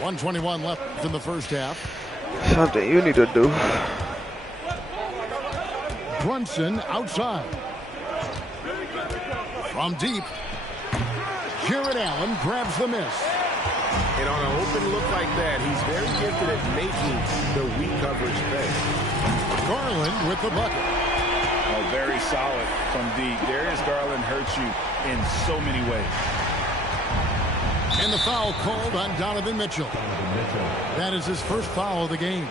1:21 left in the first half. Something you need to do. Brunson outside. From deep. Jarrett Allen grabs the miss. And on an open look like that, he's very gifted at making the weak coverage pay. Garland with the bucket. Oh, very solid from deep. Darius Garland hurts you in so many ways. And the foul called on Donovan Mitchell. That is his first foul of the game.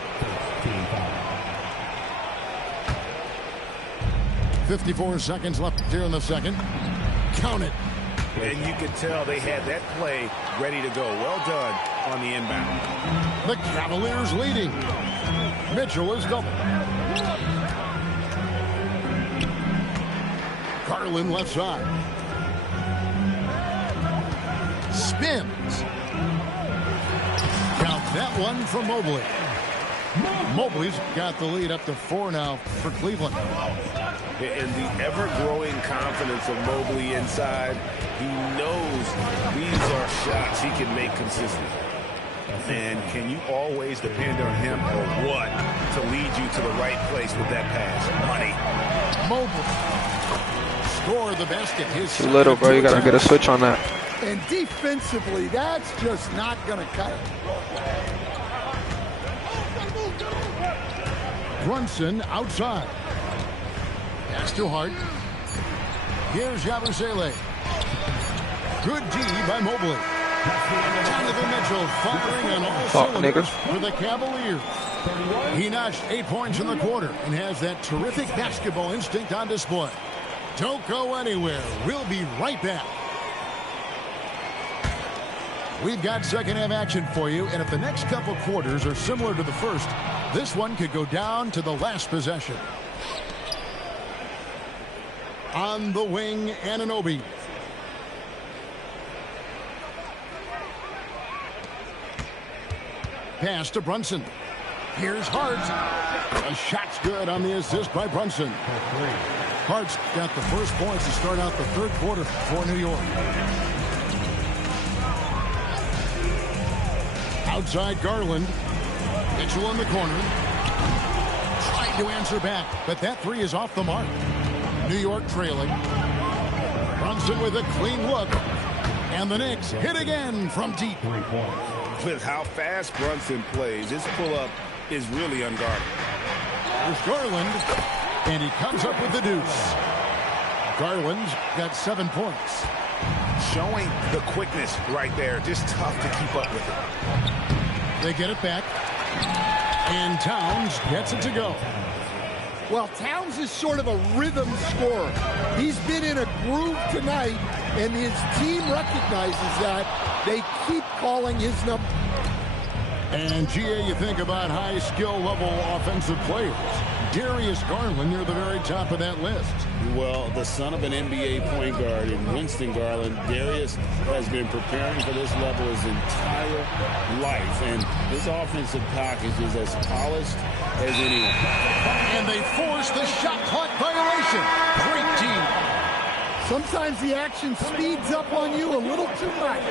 54 seconds left here in the second. Count it. And you could tell they had that play ready to go. Well done on the inbound. The Cavaliers leading. Mitchell is double. Garland left side. Spins. Count that one from Mobley. Mobley's got the lead up to 4 now for Cleveland. And the ever-growing confidence of Mobley inside. He knows these are shots he can make consistently. And can you always depend on him or what to lead you to the right place with that pass? Money. Mobley. Score the basket. His Too little, bro. You gotta get a switch on that. And defensively, that's just not going to cut it. Brunson outside. Pass to Hart. Here's Yabusele. Good D by Mobley. Donovan Mitchell firing on all cylinders for the Cavaliers. He notched 8 points in the quarter and has that terrific basketball instinct on display. Don't go anywhere. We'll be right back. We've got second half action for you, and if the next couple quarters are similar to the first, this one could go down to the last possession. On the wing, Anunoby. Pass to Brunson. Here's Hart. A shot's good on the assist by Brunson. Hart's got the first points to start out the third quarter for New York. Outside Garland. Mitchell in the corner. Trying to answer back, but that three is off the mark. New York trailing. Brunson with a clean look. And the Knicks hit again from deep. With how fast Brunson plays, his pull-up is really unguarded. There's Garland, and he comes up with the deuce. Garland's got 7 points. Showing the quickness right there. Just tough to keep up with it. They get it back. And Towns gets it to go. Well, Towns is sort of a rhythm scorer. He's been in a groove tonight, and his team recognizes that. They keep calling his number. And, GA, you think about high skill level offensive players. Darius Garland near the very top of that list. Well, the son of an NBA point guard in Winston Garland, Darius has been preparing for this level his entire life. And his offensive package is as polished as anyone. And they force the shot clock violation. Great team. Sometimes the action speeds up on you a little too much.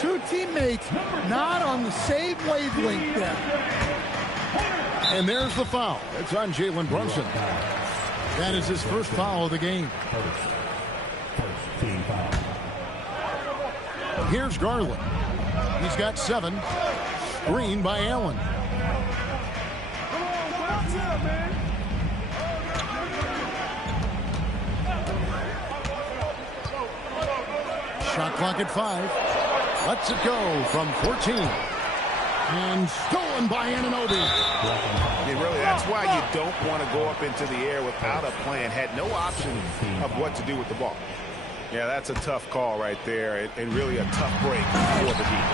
Two teammates not on the same wavelength there. And there's the foul. It's on Jalen Brunson. That is his first foul of the game. Here's Garland. He's got 7. Screen by Allen. Shot clock at 5. Lets it go from 14. And stolen by Anunoby. That's why you don't want to go up into the air without a plan. Had no option of what to do with the ball. Yeah, that's a tough call right there, and really a tough break for the defense.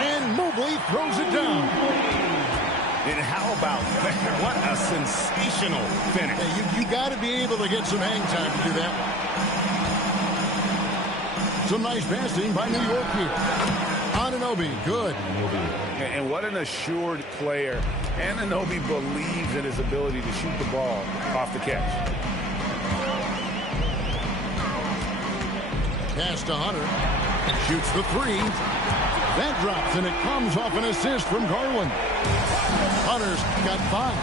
And Mobley throws it down. And how about that? What a sensational finish. Yeah, you got to be able to get some hang time to do that. Some nice passing by New York here. Anunoby, good. And what an assured player. Anunoby believes in his ability to shoot the ball off the catch. Pass to Hunter. Shoots the 3. That drops, and it comes off an assist from Garland. Hunter's got 5.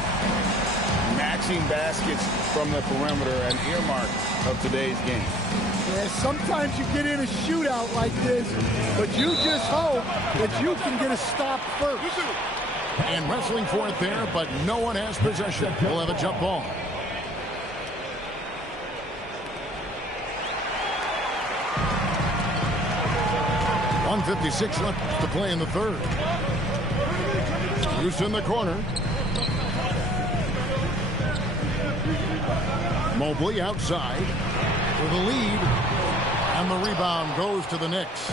Matching baskets from the perimeter, an earmark of today's game. Yeah, sometimes you get in a shootout like this, but you just hope that you can get a stop first. And wrestling for it there, but no one has possession. We'll have a jump ball. .156 left to play in the third. Loose in the corner. Mobley outside with a lead. And the rebound goes to the Knicks.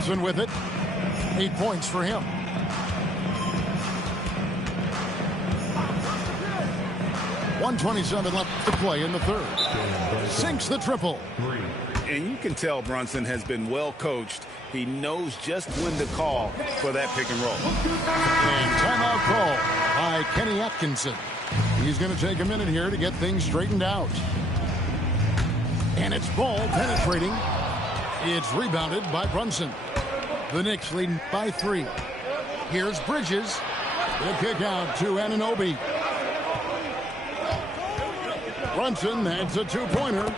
Brunson with it. 8 points for him. .127 left to play in the third. Sinks the triple. And you can tell Brunson has been well coached. He knows just when to call for that pick and roll. And timeout call by Kenny Atkinson. He's going to take a minute here to get things straightened out. And it's ball penetrating. It's rebounded by Brunson. The Knicks leading by 3. Here's Bridges. The kick out to Anunoby. Brunson, that's a 2-pointer.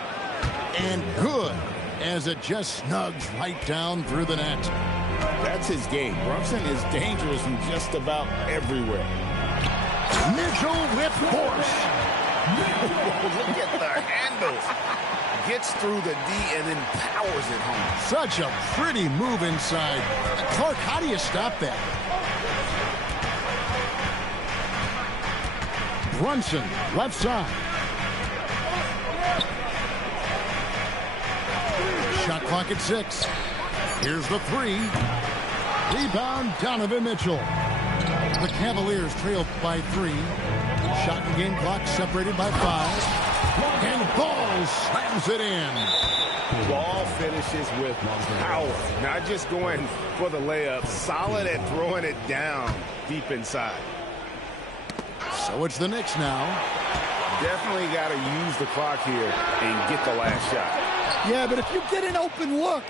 And good, as it just snugs right down through the net. That's his game. Brunson is dangerous from just about everywhere. Mitchell with force. Look at the handles. Gets through the D and then powers it home. Such a pretty move inside. Clark, how do you stop that? Brunson, left side. Shot clock at 6. Here's the 3. Rebound, Donovan Mitchell. The Cavaliers trail by 3. Shot and game clock separated by 5. And Ball slams it in. Ball finishes with power. Not just going for the layup. Solid at throwing it down deep inside. So it's the Knicks now. Definitely got to use the clock here and get the last shot. Yeah, but if you get an open look,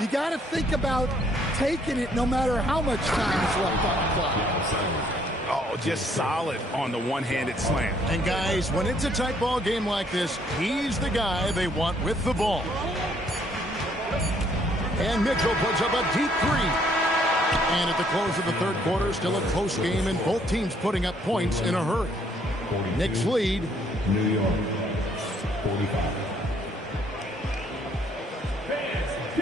you got to think about taking it no matter how much time is left on the clock. Oh, just solid on the one-handed slam. And guys, when it's a tight ball game like this, he's the guy they want with the ball. And Mitchell puts up a deep 3. And at the close of the third quarter, still a close game, and both teams putting up points in a hurry. Knicks lead. New York, 45.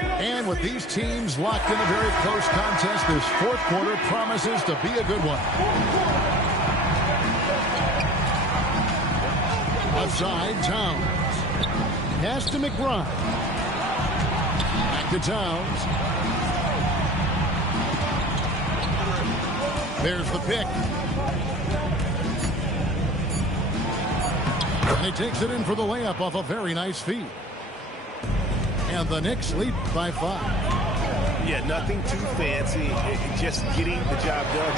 And with these teams locked in a very close contest, this fourth quarter promises to be a good one. Left side, Towns. Pass to McBride. Back to Towns. There's the pick. And he takes it in for the layup off a very nice feed. And the Knicks lead by 5. Yeah, nothing too fancy. Just getting the job done.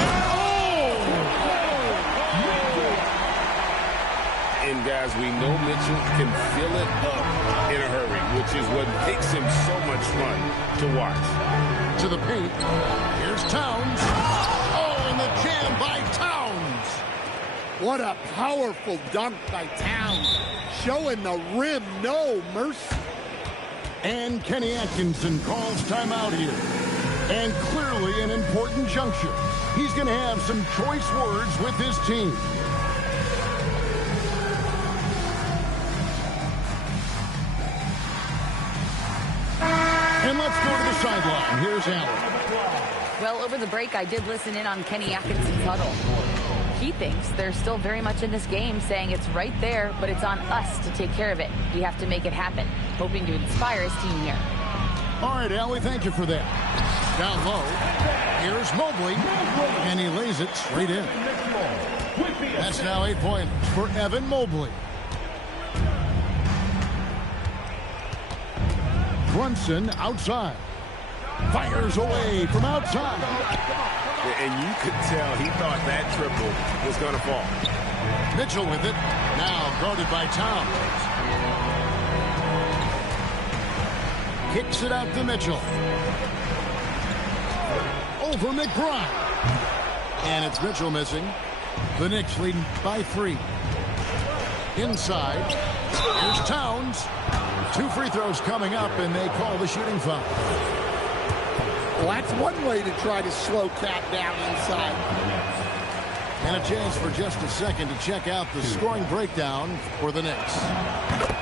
And guys, we know Mitchell can fill it up in a hurry, which is what makes him so much fun to watch. To the paint. Here's Towns. Oh, and the jam by Towns. What a powerful dunk by Towns. Showing the rim no mercy. And Kenny Atkinson calls timeout here. And clearly an important juncture. He's going to have some choice words with his team. And let's go to the sideline. Here's Allen. Well, over the break, I did listen in on Kenny Atkinson's huddle. He thinks they're still very much in this game, saying it's right there, but it's on us to take care of it. We have to make it happen, hoping to inspire his team here. All right, Allie, thank you for that. Down low, here's Mobley, and he lays it straight in. That's now 8 points for Evan Mobley. Brunson outside. Fires away from outside. And you could tell he thought that triple was going to fall. Mitchell with it. Now guarded by Towns. Kicks it out to Mitchell. Over McBride. And it's Mitchell missing. The Knicks leading by 3. Inside. Here's Towns. 2 free throws coming up, and they call the shooting foul. Well, that's one way to try to slow Cat down inside. And a chance for just a second to check out the scoring breakdown for the Knicks.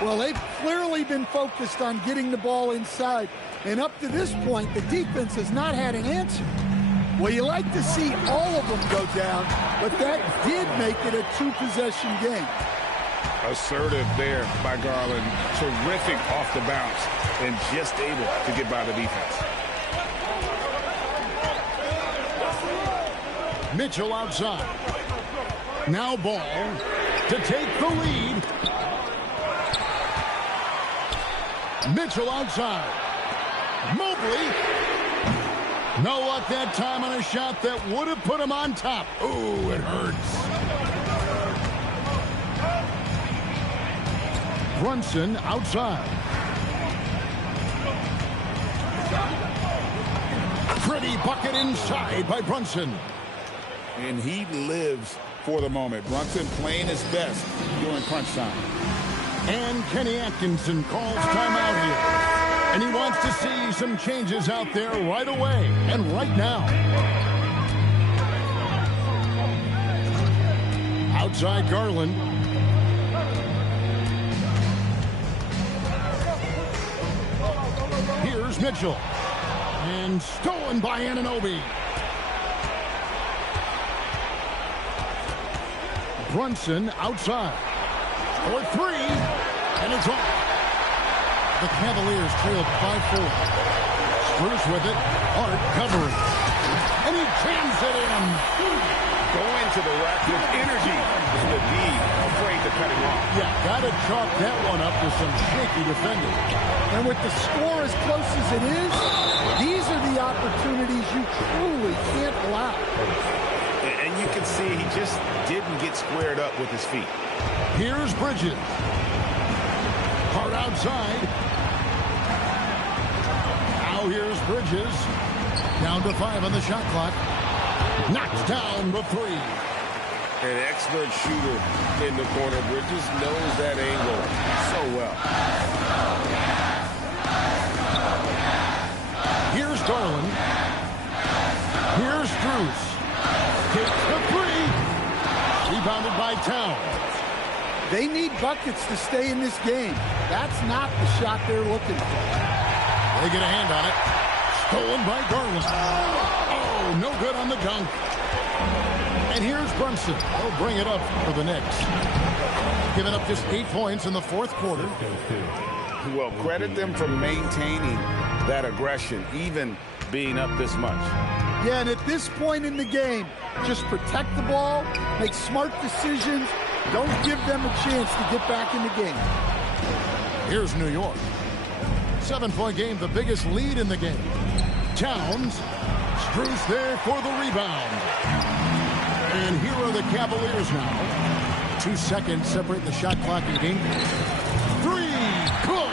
Well, they've clearly been focused on getting the ball inside. And up to this point, the defense has not had an answer. Well, you like to see all of them go down, but that did make it a 2-possession game. Assertive there by Garland. Terrific off the bounce and just able to get by the defense. Mitchell outside. Now Ball to take the lead. Mitchell outside. Mobley. No luck that time on a shot that would have put him on top. Ooh, it hurts. Brunson outside. Pretty bucket inside by Brunson. And he lives for the moment. Brunson playing his best during crunch time. And Kenny Atkinson calls timeout here. And he wants to see some changes out there right away and right now. Outside Garland. Here's Mitchell. And stolen by Anunoby. Brunson outside. For 3. And it's off. The Cavaliers trailed by 4. Spurs with it. Hart covering. And he jams it in. Going to the rack with energy. The D afraid to cut him off. Yeah, got to chalk that one up to some shaky defending. And with the score as close as it is, these are the opportunities you truly can't allow. And you can see he just didn't get squared up with his feet. Here's Bridges. Hart outside. Now here's Bridges. Down to 5 on the shot clock. Knocks down the 3. An expert shooter in the corner. Bridges knows that angle so well. Here's Garland. Here's Strus. Takes the 3. Rebounded by Towns. They need buckets to stay in this game. That's not the shot they're looking for. They get a hand on it. Stolen by Garland. Oh, no good on the dunk. And here's Brunson. They'll bring it up for the Knicks. Giving up just 8 points in the 4th quarter. Well, credit them for maintaining that aggression, even being up this much. Yeah, and at this point in the game, just protect the ball, make smart decisions. Don't give them a chance to get back in the game. Here's New York. 7-point game, the biggest lead in the game. Towns. Strus there for the rebound. And here are the Cavaliers now. 2 seconds separate the shot clock and game. 3. Good.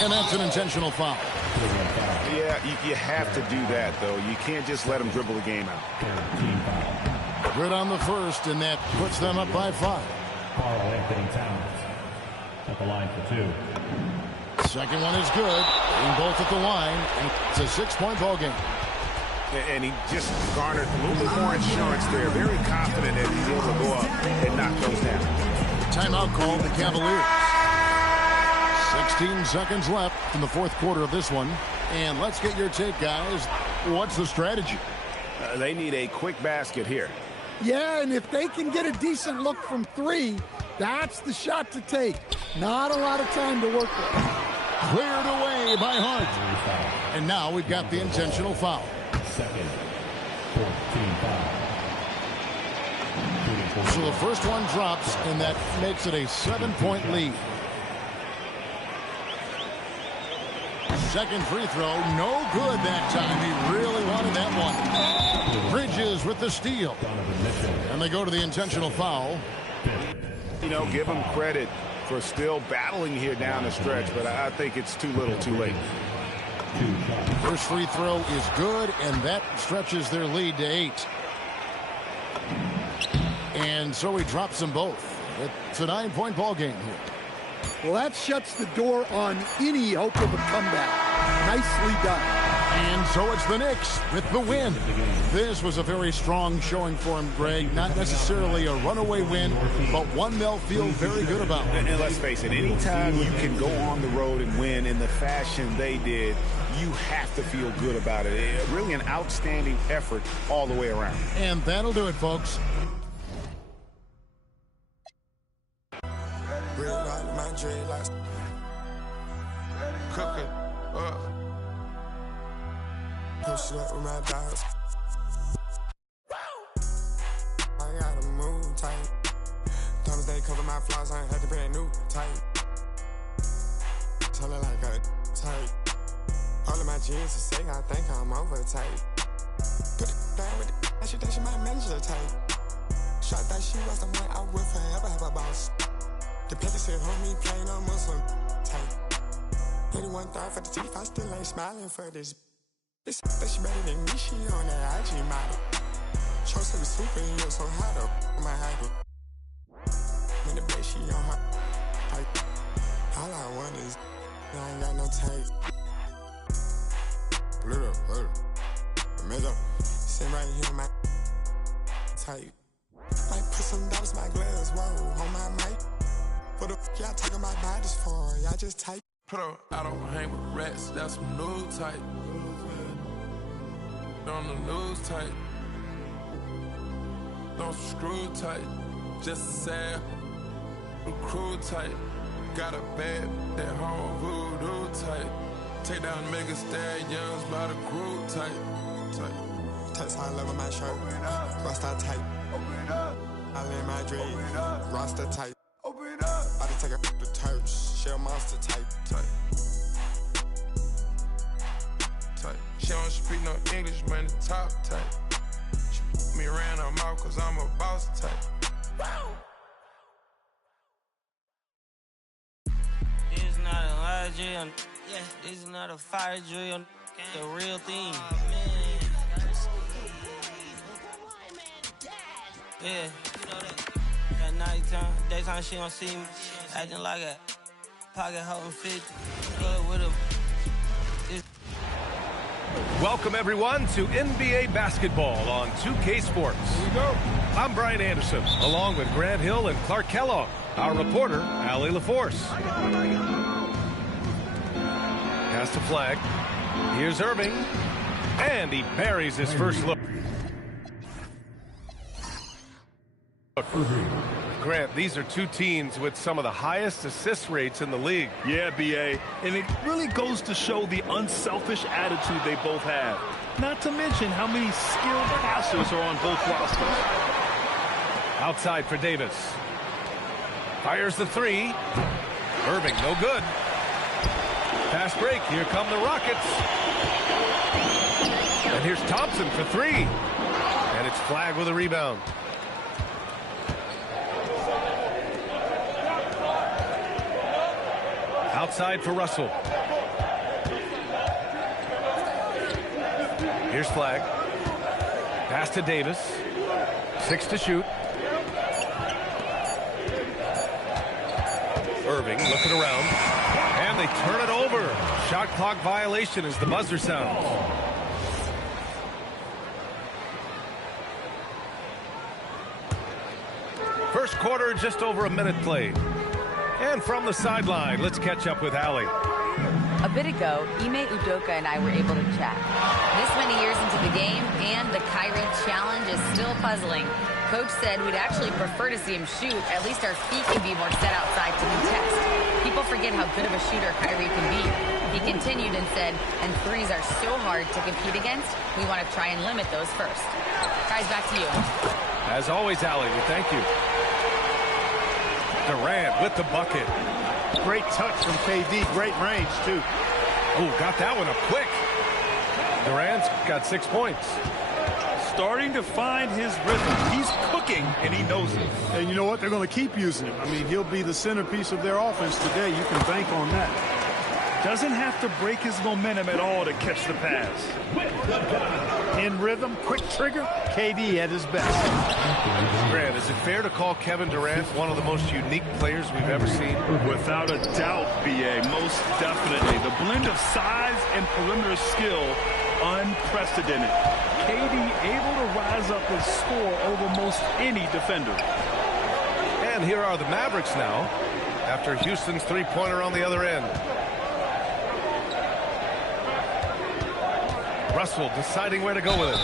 And that's an intentional foul. Yeah, you have to do that, though. You can't just let them dribble the game out. Good on the first, and that puts them up by 5. Carl Anthony Towns at the line for 2. Second one is good. Being both at the line, and it's a 6-point ball game. And he just garnered a little bit more insurance there. Very confident that he's able to go up and knock those down. Timeout called the Cavaliers. 16 seconds left in the 4th quarter of this one. And let's get your take, guys. What's the strategy? They need a quick basket here. Yeah, and if they can get a decent look from 3, that's the shot to take. Not a lot of time to work with. Cleared away by Hart. And now we've got the intentional foul. Second, 14 foul. So the first one drops, and that makes it a 7-point lead. Second free throw, no good that time. He really wanted that one. Bridges with the steal. And they go to the intentional foul. You know, give him credit for still battling here down the stretch, but I think it's too little too late. First free throw is good, and that stretches their lead to 8. And so he drops them both. It's a 9-point ball game here. Well, that shuts the door on any hope of a comeback. Nicely done. And so it's the Knicks with the win. This was a very strong showing for him, Greg. Not necessarily a runaway win, but one they'll feel very good about. And let's face it, anytime you can go on the road and win in the fashion they did, you have to feel good about it. Really an outstanding effort all the way around. And that'll do it, folks. Cooking up. Push it up with my dogs. I gotta move tight. Thomas they cover my flaws, I ain't had to brand new tight. Tell her like a tight. All of my jeans to say I think I'm over tight. Put it down with it, she think she my manager tight. Shot that she was the one I would forever have a boss. The paper said homie playing on Muslim tight. 81 thought for the teeth, I still ain't smiling for this. This that she better than me, she on that IG model. Chose to be super in you, so how the my habit? When the bed, she on her like, all I want is, I ain't got no taste. Little, middle, sit right here on my tight. Might put some dollars in my glass, whoa, on my mic. What the f*** y'all talking about bodies for? Y'all just type. Put up, I don't hang with rats, that's some new type. On the news type. Don't screw tight. Just a sad crew type. Got a bad at home voodoo type. Take down mega stallions by the crew type. Touch high level my shirt. Rasta type. I lay my dreams. Rasta type. I just take a the turch. Shell monster type. She don't speak no English, man, the top type. She put me around her mouth cause I'm a boss type. This is not a lie drill, yeah, this is not a fire drill, the real thing. Yeah, you know that. At nighttime, daytime she don't see me, acting like a pocket holding 50. Good with a. Welcome, everyone, to NBA basketball on 2K Sports. Here we go. I'm Brian Anderson, along with Grant Hill and Clark Kellogg. Our reporter, Allie LaForce. Pass to Flag. Here's Irving. And he buries his first look. Grant, these are two teams with some of the highest assist rates in the league. Yeah, B.A., and it really goes to show the unselfish attitude they both have. Not to mention how many skilled passers are on both rosters. Outside for Davis. Fires the three. Irving, no good. Pass break. Here come the Rockets. And here's Thompson for three. And it's Flag with a rebound. Outside for Russell. Here's Flag. Pass to Davis. 6 to shoot. Irving looking around. And they turn it over. Shot clock violation as the buzzer sounds. First quarter, just over a minute played. And from the sideline, let's catch up with Allie. A bit ago, Ime Udoka and I were able to chat. This many years into the game, and the Kyrie challenge is still puzzling. Coach said we'd actually prefer to see him shoot. At least our feet can be more set outside to contest. People forget how good of a shooter Kyrie can be. He continued and said, and threes are so hard to compete against, we want to try and limit those first. Guys, back to you. As always, Allie, we thank you. Durant with the bucket. Great touch from KD. Great range, too. Oh, got that one up quick. Durant's got 6 points. starting to find his rhythm. He's cooking, and he knows it. And you know what? They're going to keep using him. I mean, he'll be the centerpiece of their offense today. You can bank on that. Doesn't have to break his momentum at all to catch the pass. In rhythm, quick trigger, KD at his best. Grant, is it fair to call Kevin Durant one of the most unique players we've ever seen? Without a doubt, B.A., most definitely. The blend of size and perimeter skill, unprecedented. KD able to rise up and score over most any defender. And here are the Mavericks now, after Houston's three-pointer on the other end. Russell deciding where to go with it.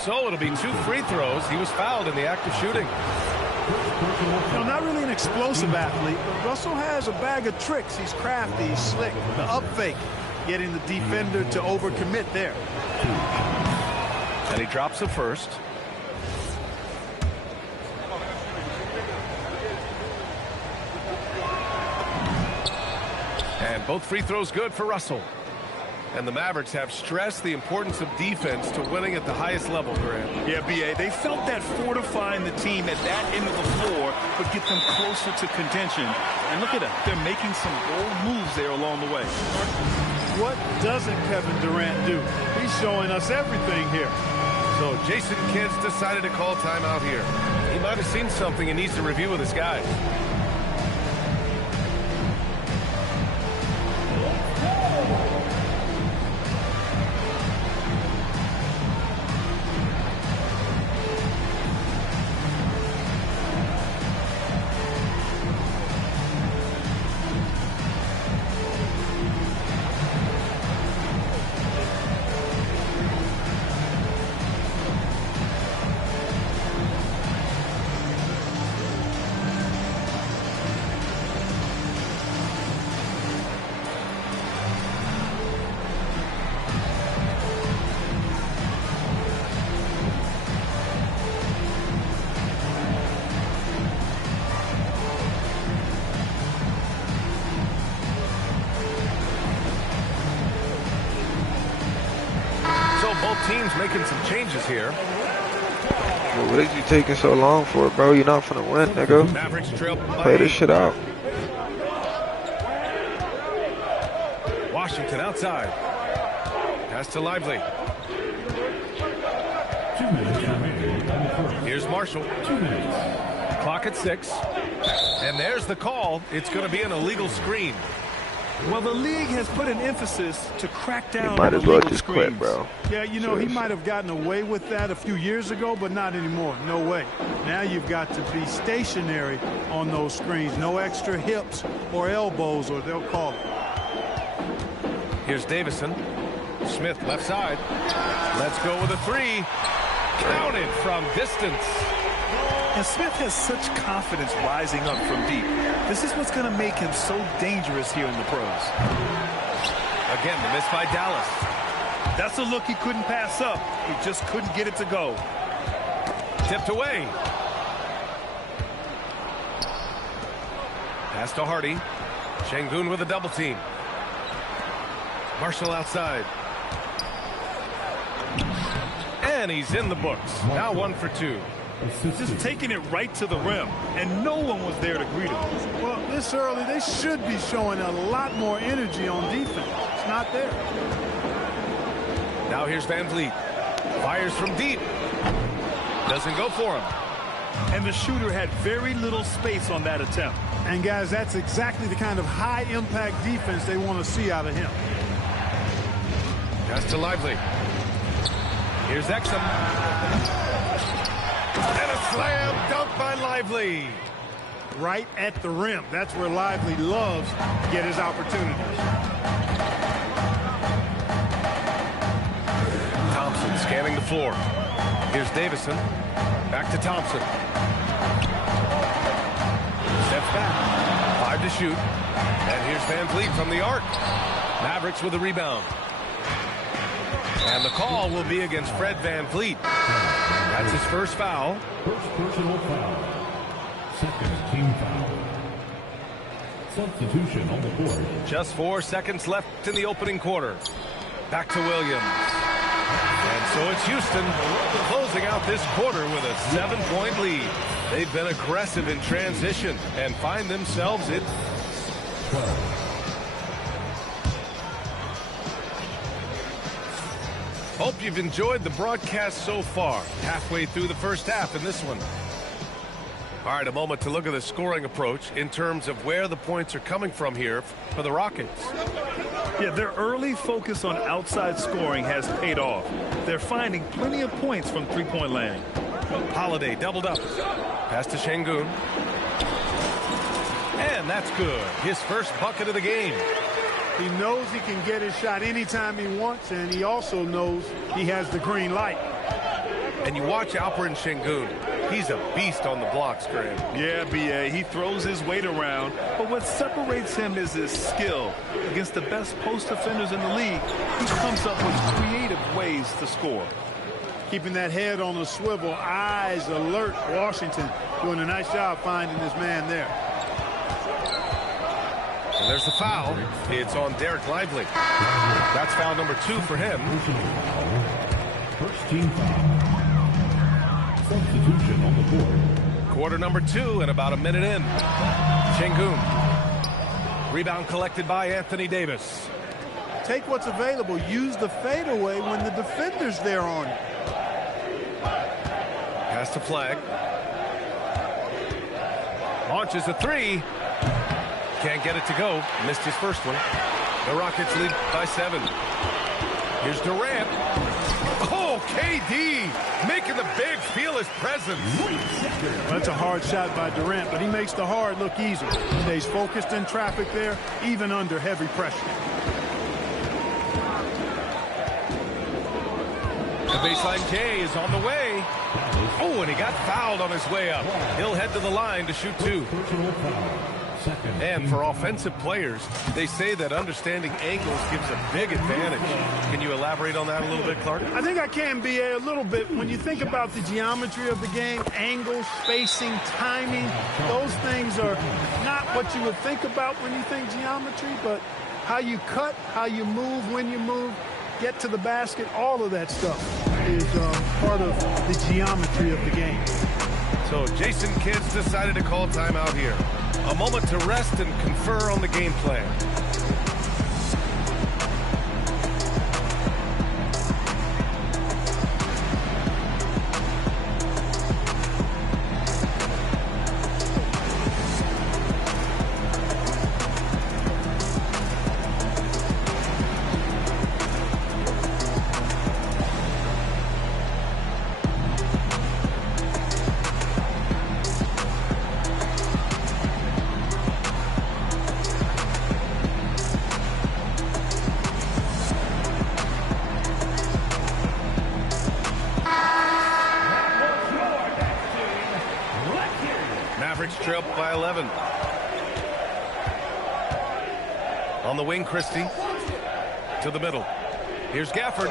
So it'll be 2 free throws. He was fouled in the act of shooting. You know, not really an explosive athlete, but Russell has a bag of tricks. He's crafty, he's slick, the up fake, getting the defender to overcommit there. And he drops the first. And both free throws good for Russell. And the Mavericks have stressed the importance of defense to winning at the highest level, Grant. Yeah, B.A., they felt that fortifying the team at that end of the floor would get them closer to contention. And look at them. They're making some bold moves there along the way. What doesn't Kevin Durant do? He's showing us everything here. So Jason Kidd's decided to call timeout here. He might have seen something he needs to review with his guys. Both teams making some changes here. Well, what is you taking so long for, bro? You're not finna win, nigga. Mavericks trail by Play this shit out. Washington outside. Pass to Lively. Here's Marshall. Clock at 6. And there's the call. It's going to be an illegal screen. Well, the league has put an emphasis to crack down on might as well illegal just screens. quit, bro. Yeah, you know, he might have gotten away with that a few years ago, but not anymore. No way. Now you've got to be stationary on those screens. No extra hips or elbows, or they'll call it. Here's Davison. Smith left side. Let's go with a 3. Counted from distance. And Smith has such confidence rising up from deep. This is what's going to make him so dangerous here in the pros. Again, the miss by Dallas. That's a look he couldn't pass up. He just couldn't get it to go. Tipped away. Pass to Hardy. Şengün with a double team. Marshall outside. And he's in the books. Now 1 for 2. Just taking it right to the rim, and no one was there to greet him. Well, this early, they should be showing a lot more energy on defense. It's not there. Now here's Van Vliet. Fires from deep. Doesn't go for him. And the shooter had very little space on that attempt. And, guys, that's exactly the kind of high-impact defense they want to see out of him. Pass to Lively. Here's Exum. And a slam dunk by Lively. Right at the rim. That's where Lively loves to get his opportunities. Thompson scanning the floor. Here's Davison. Back to Thompson. Steps back. 5 to shoot. And here's Van Vliet from the arc. Mavericks with a rebound. And the call will be against Fred Van Vliet. That's his first foul. First personal foul. Second team foul. Substitution on the court. Just 4 seconds left in the opening quarter. Back to Williams. And so it's Houston closing out this quarter with a 7-point lead. They've been aggressive in transition and find themselves in. Hope you've enjoyed the broadcast so far. Halfway through the first half in this one. All right, a moment to look at the scoring approach in terms of where the points are coming from here for the Rockets. Yeah, their early focus on outside scoring has paid off. They're finding plenty of points from three-point land. Holiday doubled up. Pass to Şengün. And that's good. His first bucket of the game. He knows he can get his shot anytime he wants, and he also knows he has the green light. And you watch Alperen Şengün. He's a beast on the blocks, Graham. Yeah, B.A. He throws his weight around, but what separates him is his skill. Against the best post defenders in the league, he comes up with creative ways to score. Keeping that head on a swivel, eyes alert. Washington doing a nice job finding this man there. And there's the foul. It's on Derek Lively. That's foul number 2 for him. First team foul. Substitution on the board. Quarter number 2 and about a minute in. Şengün. Rebound collected by Anthony Davis. Take what's available. Use the fadeaway when the defender's there on it. Pass to Flag. Launches a 3. Can't get it to go. Missed his first one. The Rockets lead by 7. Here's Durant. Oh, KD making the big feel his presence. That's a hard shot by Durant, but he makes the hard look easy. Stays focused in traffic there, even under heavy pressure. The baseline K is on the way. Oh, and he got fouled on his way up. He'll head to the line to shoot 2. And for offensive players, they say that understanding angles gives a big advantage. Can you elaborate on that a little bit, Clark? I think I can, B.A., a little bit. When you think about the geometry of the game, angles, spacing, timing, those things are not what you would think about when you think geometry, but how you cut, how you move, when you move, get to the basket, all of that stuff is part of the geometry of the game. So Jason Kidd's decided to call timeout here. A moment to rest and confer on the game plan. Trail by 11. On the wing, Christie. To the middle. Here's Gafford.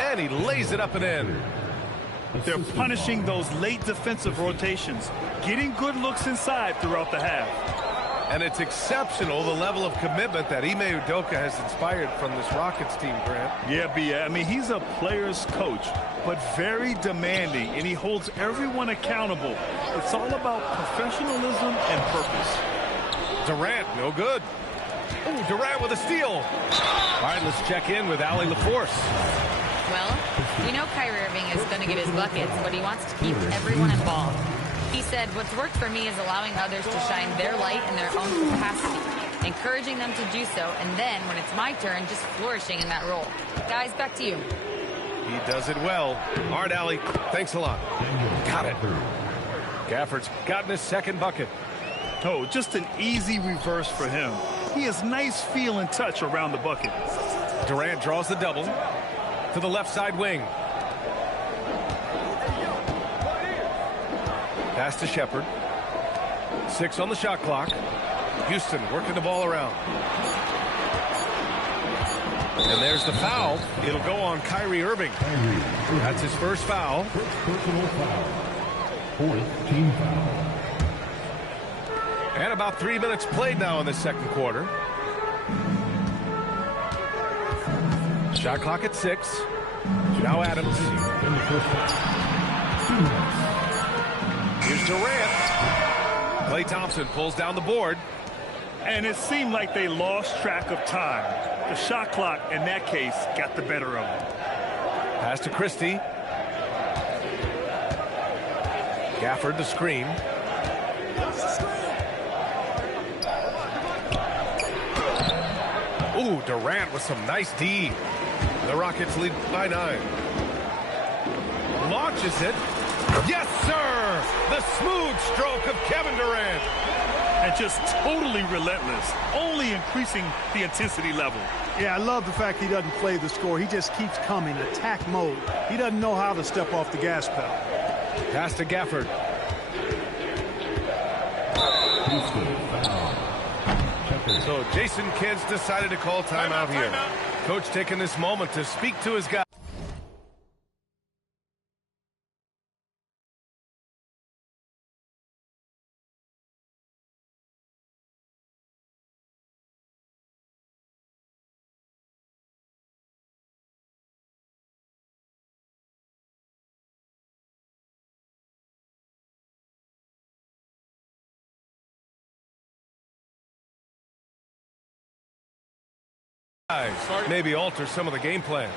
And he lays it up and in. They're punishing those late defensive rotations. Getting good looks inside throughout the half. And it's exceptional, the level of commitment that Ime Udoka has inspired from this Rockets team, Grant. Yeah, B.A. I mean, he's a player's coach, but very demanding, and he holds everyone accountable. It's all about professionalism and purpose. Durant, no good. Oh, Durant with a steal. All right, let's check in with Allie LaForce. Well, we know Kyrie Irving is going to get his buckets, but he wants to keep everyone involved. He said, what's worked for me is allowing others to shine their light in their own capacity, encouraging them to do so, and then, when it's my turn, just flourishing in that role. Guys, back to you. He does it well. All right, Allie, thanks a lot. Got it. Gafford's gotten his second bucket. Oh, just an easy reverse for him. He has nice feel and touch around the bucket. Durant draws the double to the left side wing. Pass to Shepherd. 6 on the shot clock. Houston working the ball around. And there's the foul. It'll go on Kyrie Irving. That's his first foul. Personal foul. Fourth team foul. And about 3 minutes played now in the second quarter. Shot clock at 6. Now Adams. Here's Durant. Klay Thompson pulls down the board. And it seemed like they lost track of time. The shot clock, in that case, got the better of them. Pass to Christie. Gafford the screen. Ooh, Durant with some nice D. The Rockets lead by 9. Launches it. Yes, sir! The smooth stroke of Kevin Durant. And just totally relentless, only increasing the intensity level. Yeah, I love the fact he doesn't play the score. He just keeps coming, attack mode. He doesn't know how to step off the gas pedal. Pass to Gafford. So Jason Kidd decided to call timeout here. Coach taking this moment to speak to his guys. Maybe alter some of the game plan.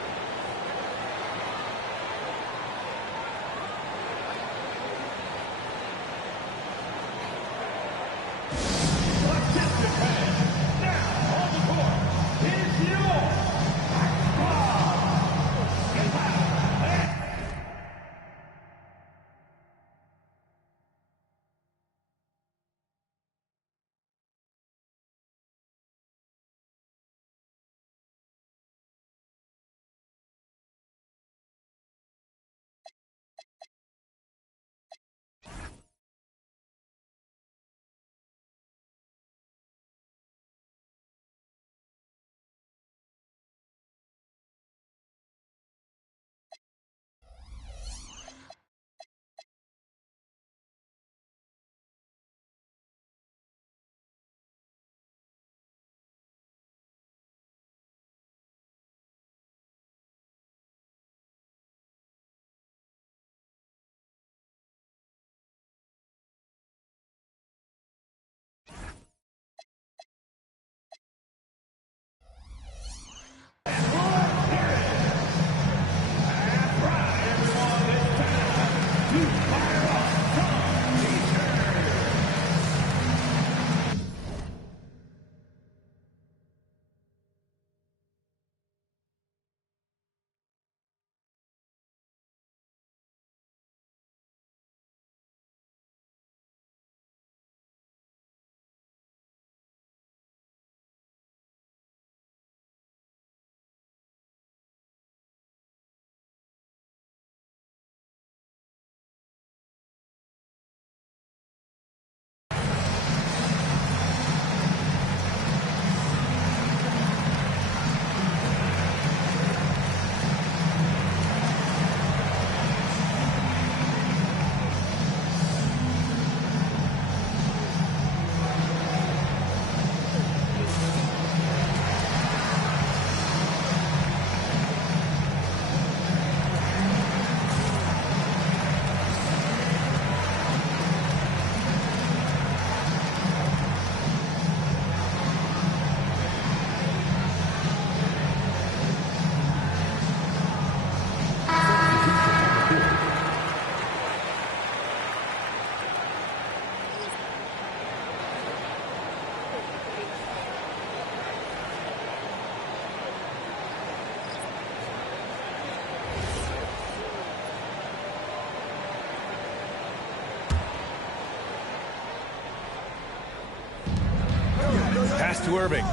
Pass to Irving.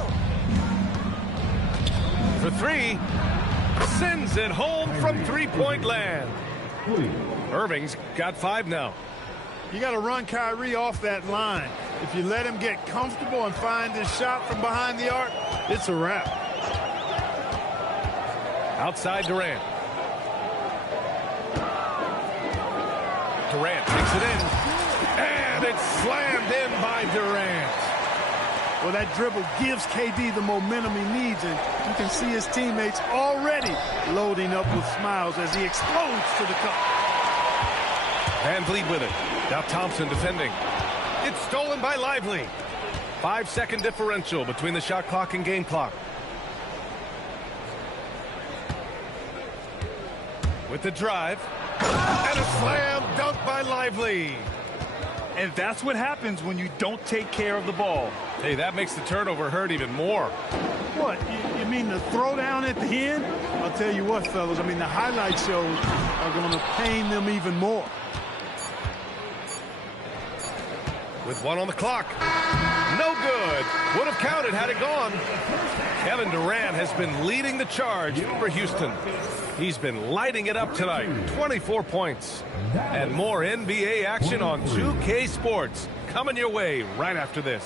For 3. Sends it home from three-point land. Irving's got 5 now. You got to run Kyrie off that line. If you let him get comfortable and find his shot from behind the arc, it's a wrap. Outside Durant. Durant takes it in. And it's slammed in by Durant. Well, that dribble gives KD the momentum he needs, and you can see his teammates already loading up with smiles as he explodes to the cup. VanVleet with it. Now Thompson defending. It's stolen by Lively. 5-second differential between the shot clock and game clock. With the drive. And a slam dunk by Lively. And that's what happens when you don't take care of the ball. Hey, that makes the turnover hurt even more. What, you mean the throwdown at the end? I'll tell you what, fellas, I mean, the highlight shows are going to pain them even more. With one on the clock. No good. Would have counted had it gone. Kevin Durant has been leading the charge for Houston. He's been lighting it up tonight. 24 points. And more NBA action on 2K Sports coming your way right after this.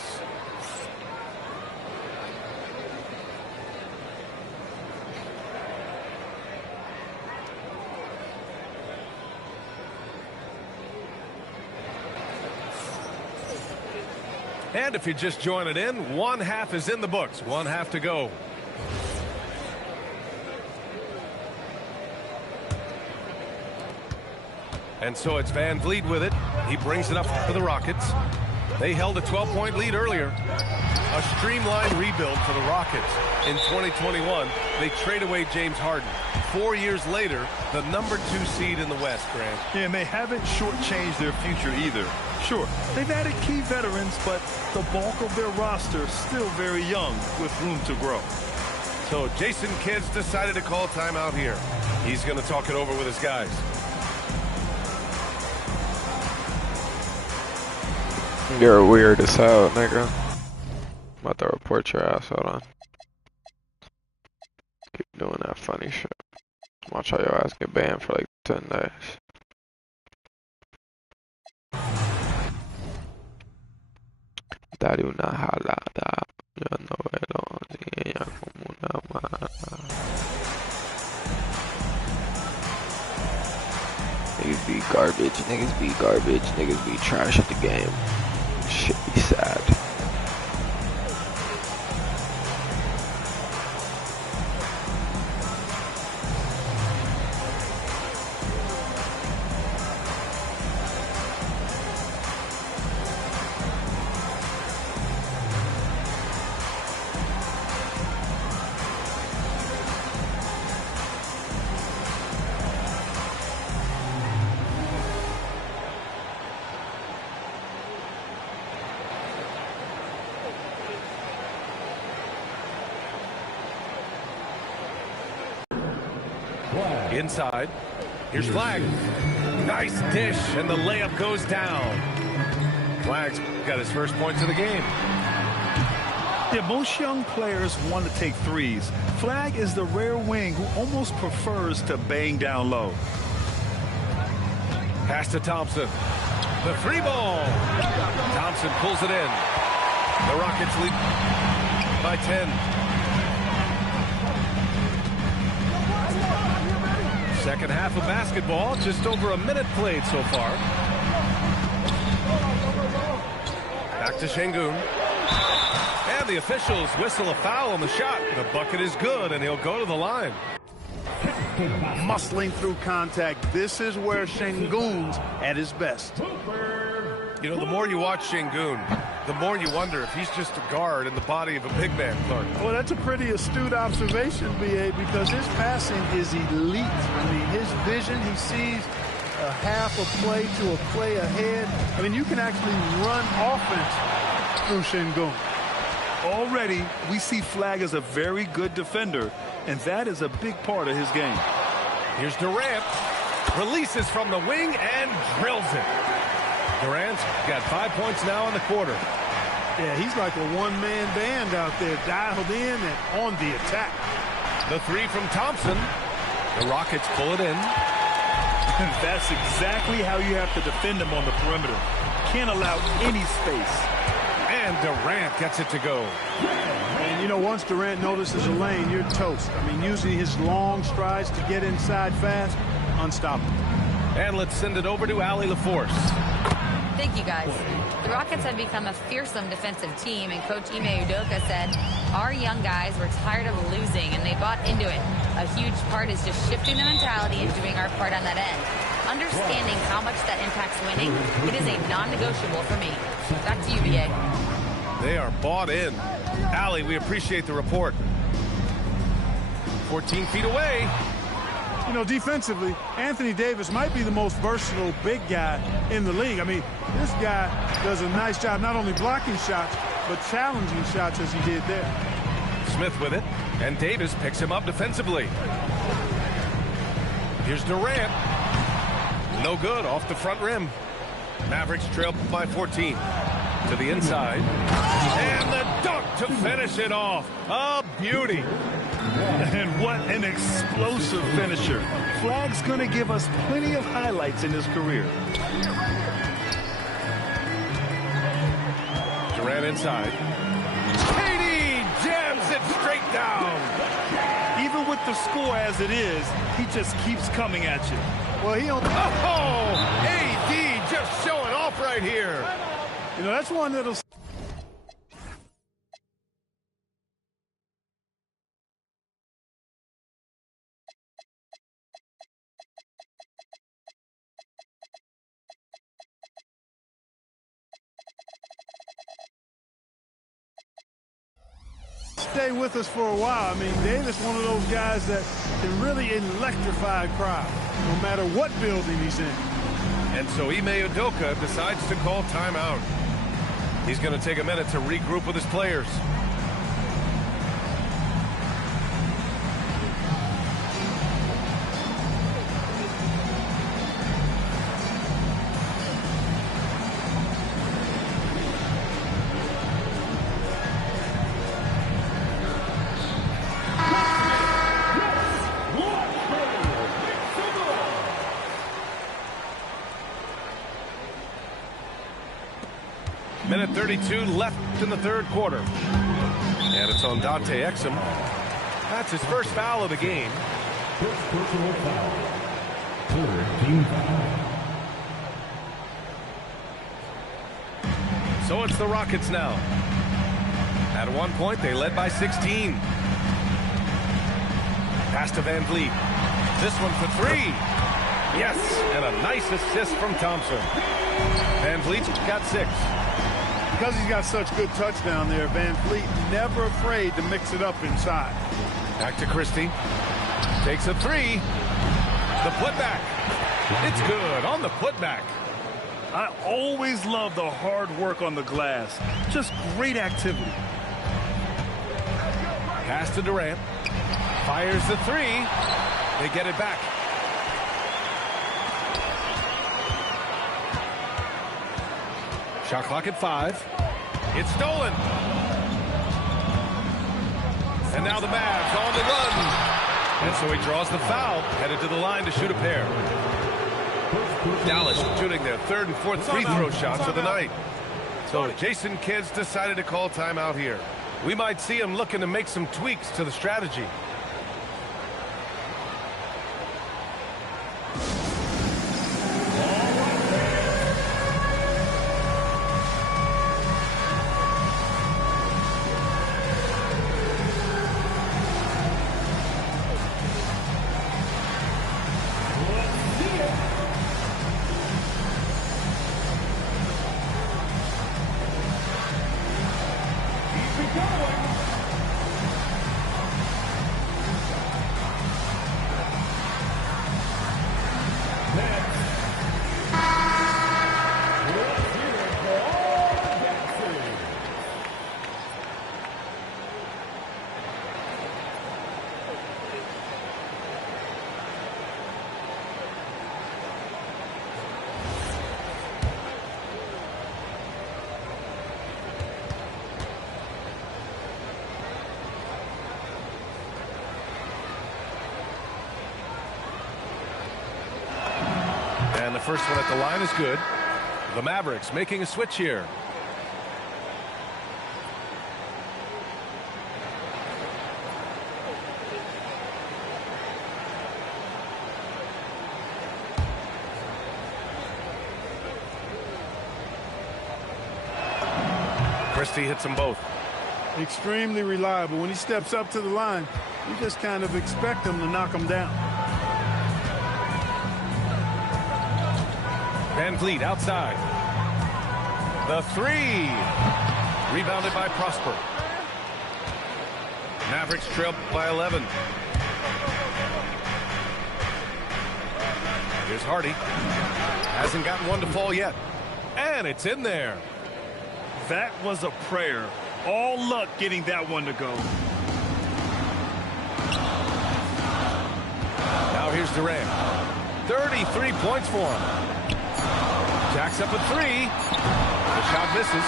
And if you're just joining in, one half is in the books. One half to go. And so it's VanVleet with it. He brings it up for the Rockets. They held a 12-point lead earlier. A streamlined rebuild for the Rockets. In 2021, they trade away James Harden. 4 years later, the #2 seed in the West, Grant. Yeah, and they haven't shortchanged their future either. Sure, they've added key veterans, but the bulk of their roster is still very young with room to grow. So Jason Kidd's decided to call timeout here. He's going to talk it over with his guys. You're weird as hell, nigga. I'm about to report your ass. Hold on. Keep doing that funny shit. Watch how your ass get banned for like 10 days. Dari una jalada. Yo no veo ni ella como una mala. Niggas be garbage. Niggas be garbage. Niggas be trash at the game. Shit be sad. Inside. Here's Flag. Nice dish, and the layup goes down. Flag's got his first points of the game. Yeah, most young players want to take threes. Flag is the rare wing who almost prefers to bang down low. Pass to Thompson. The free ball. Thompson pulls it in. The Rockets lead by 10. Second half of basketball, just over a minute played so far. Back to Şengün. And the officials whistle a foul on the shot. The bucket is good, and he'll go to the line. Muscling through contact. This is where Şengün's at his best. You know, the more you watch Şengün, the more you wonder if he's just a guard in the body of a big man, Clark. Well, that's a pretty astute observation, B.A., because his passing is elite. I mean, his vision, he sees a half a play to a play ahead. I mean, you can actually run offense through Şengün. Already, we see Flag as a very good defender, and that is a big part of his game. Here's Durant. Releases from the wing and drills it. Durant's got 5 points now in the quarter. Yeah, he's like a one-man band out there, dialed in and on the attack. The three from Thompson. The Rockets pull it in. That's exactly how you have to defend him on the perimeter. Can't allow any space. And Durant gets it to go. And, you know, once Durant notices a lane, you're toast. I mean, using his long strides to get inside fast, unstoppable. And let's send it over to Allie LaForce. Thank you, guys. The Rockets have become a fearsome defensive team, and Coach Ime Udoka said, our young guys were tired of losing, and they bought into it. A huge part is just shifting the mentality and doing our part on that end. Understanding how much that impacts winning, it is a non-negotiable for me. Back to you, BA. They are bought in. Allie, we appreciate the report. 14 feet away. You know, defensively, Anthony Davis might be the most versatile big guy in the league. I mean, this guy does a nice job not only blocking shots, but challenging shots as he did there. Smith with it, and Davis picks him up defensively. Here's Durant. No good, off the front rim. Mavericks trail by 14. To the inside. And the dunk to finish it off. A beauty. And what an explosive finisher. Flag's going to give us plenty of highlights in his career. Durant inside. KD jams it straight down. Even with the score as it is, he just keeps coming at you. Well, he don't... Oh! AD just showing off right here. You know, that's one that'll... stay with us for a while. I mean, Davis, one of those guys that can really electrify a crowd, no matter what building he's in. And so Ime Udoka decides to call timeout. He's going to take a minute to regroup with his players. Minute 32 left in the third quarter. And it's on Dante Exum. That's his first foul of the game. First personal foul. Third team foul. So it's the Rockets now. At one point, they led by 16. Pass to Van Vliet. This one for three. Yes, and a nice assist from Thompson. Van Vliet got 6. Because he's got such good touch down there, Van Vliet never afraid to mix it up inside. Back to Christie. Takes a 3. The putback. It's good on the putback. I always love the hard work on the glass. Just great activity. Pass to Durant. Fires the 3. They get it back. Shot clock at 5. It's stolen. And now the Mavs on the run. And so he draws the foul, headed to the line to shoot a pair. Dallas shooting their third and fourth free throw shots of the night. So Jason Kidd's decided to call timeout here. We might see him looking to make some tweaks to the strategy. And the first one at the line is good. The Mavericks making a switch here. Christie hits them both. Extremely reliable. When he steps up to the line, you just kind of expect him to knock him down. Van Vliet outside. The three. Rebounded by Prosper. Mavericks trail by 11. Here's Hardy. Hasn't gotten one to fall yet. And it's in there. That was a prayer. All luck getting that one to go. Now here's Durant. 33 points for him. Jacks up a three. The shot misses.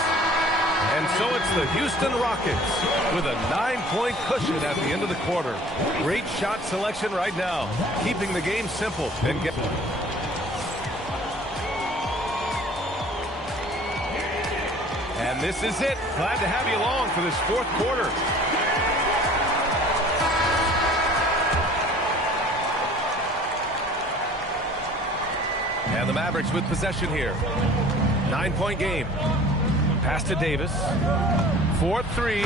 And so it's the Houston Rockets with a 9-point cushion at the end of the quarter. Great shot selection right now, keeping the game simple and getting. And this is it. Glad to have you along for this fourth quarter. And the Mavericks with possession here. 9-point game. Pass to Davis. 4-3.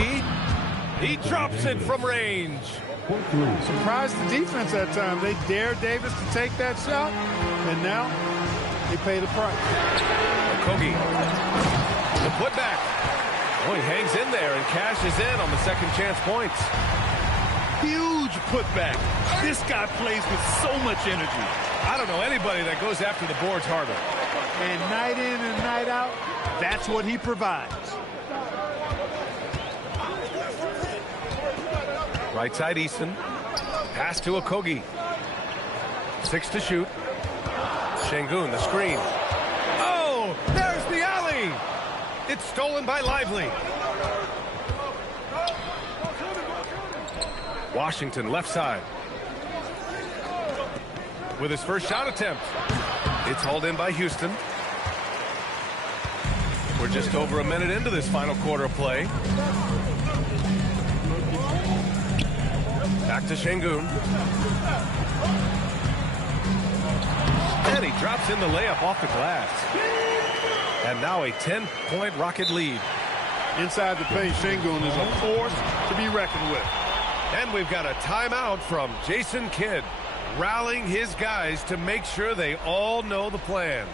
He drops it from range. Surprised the defense that time. They dared Davis to take that shot, and now they pay the price. Kogi. The putback. Oh, he hangs in there and cashes in on the second chance points. Huge putback. This guy plays with so much energy. I don't know anybody that goes after the boards harder. And night in and night out, that's what he provides. Right side Easton. Pass to Okogie. 6 to shoot. Şengün, the screen. Oh, there's the alley. It's stolen by Lively. Washington left side. With his first shot attempt. It's hauled in by Houston. We're just over a minute into this final quarter of play. Back to Şengün. And he drops in the layup off the glass. And now a 10-point Rocket lead. Inside the paint, Şengün is a force to be reckoned with. And we've got a timeout from Jason Kidd, rallying his guys to make sure they all know the plan.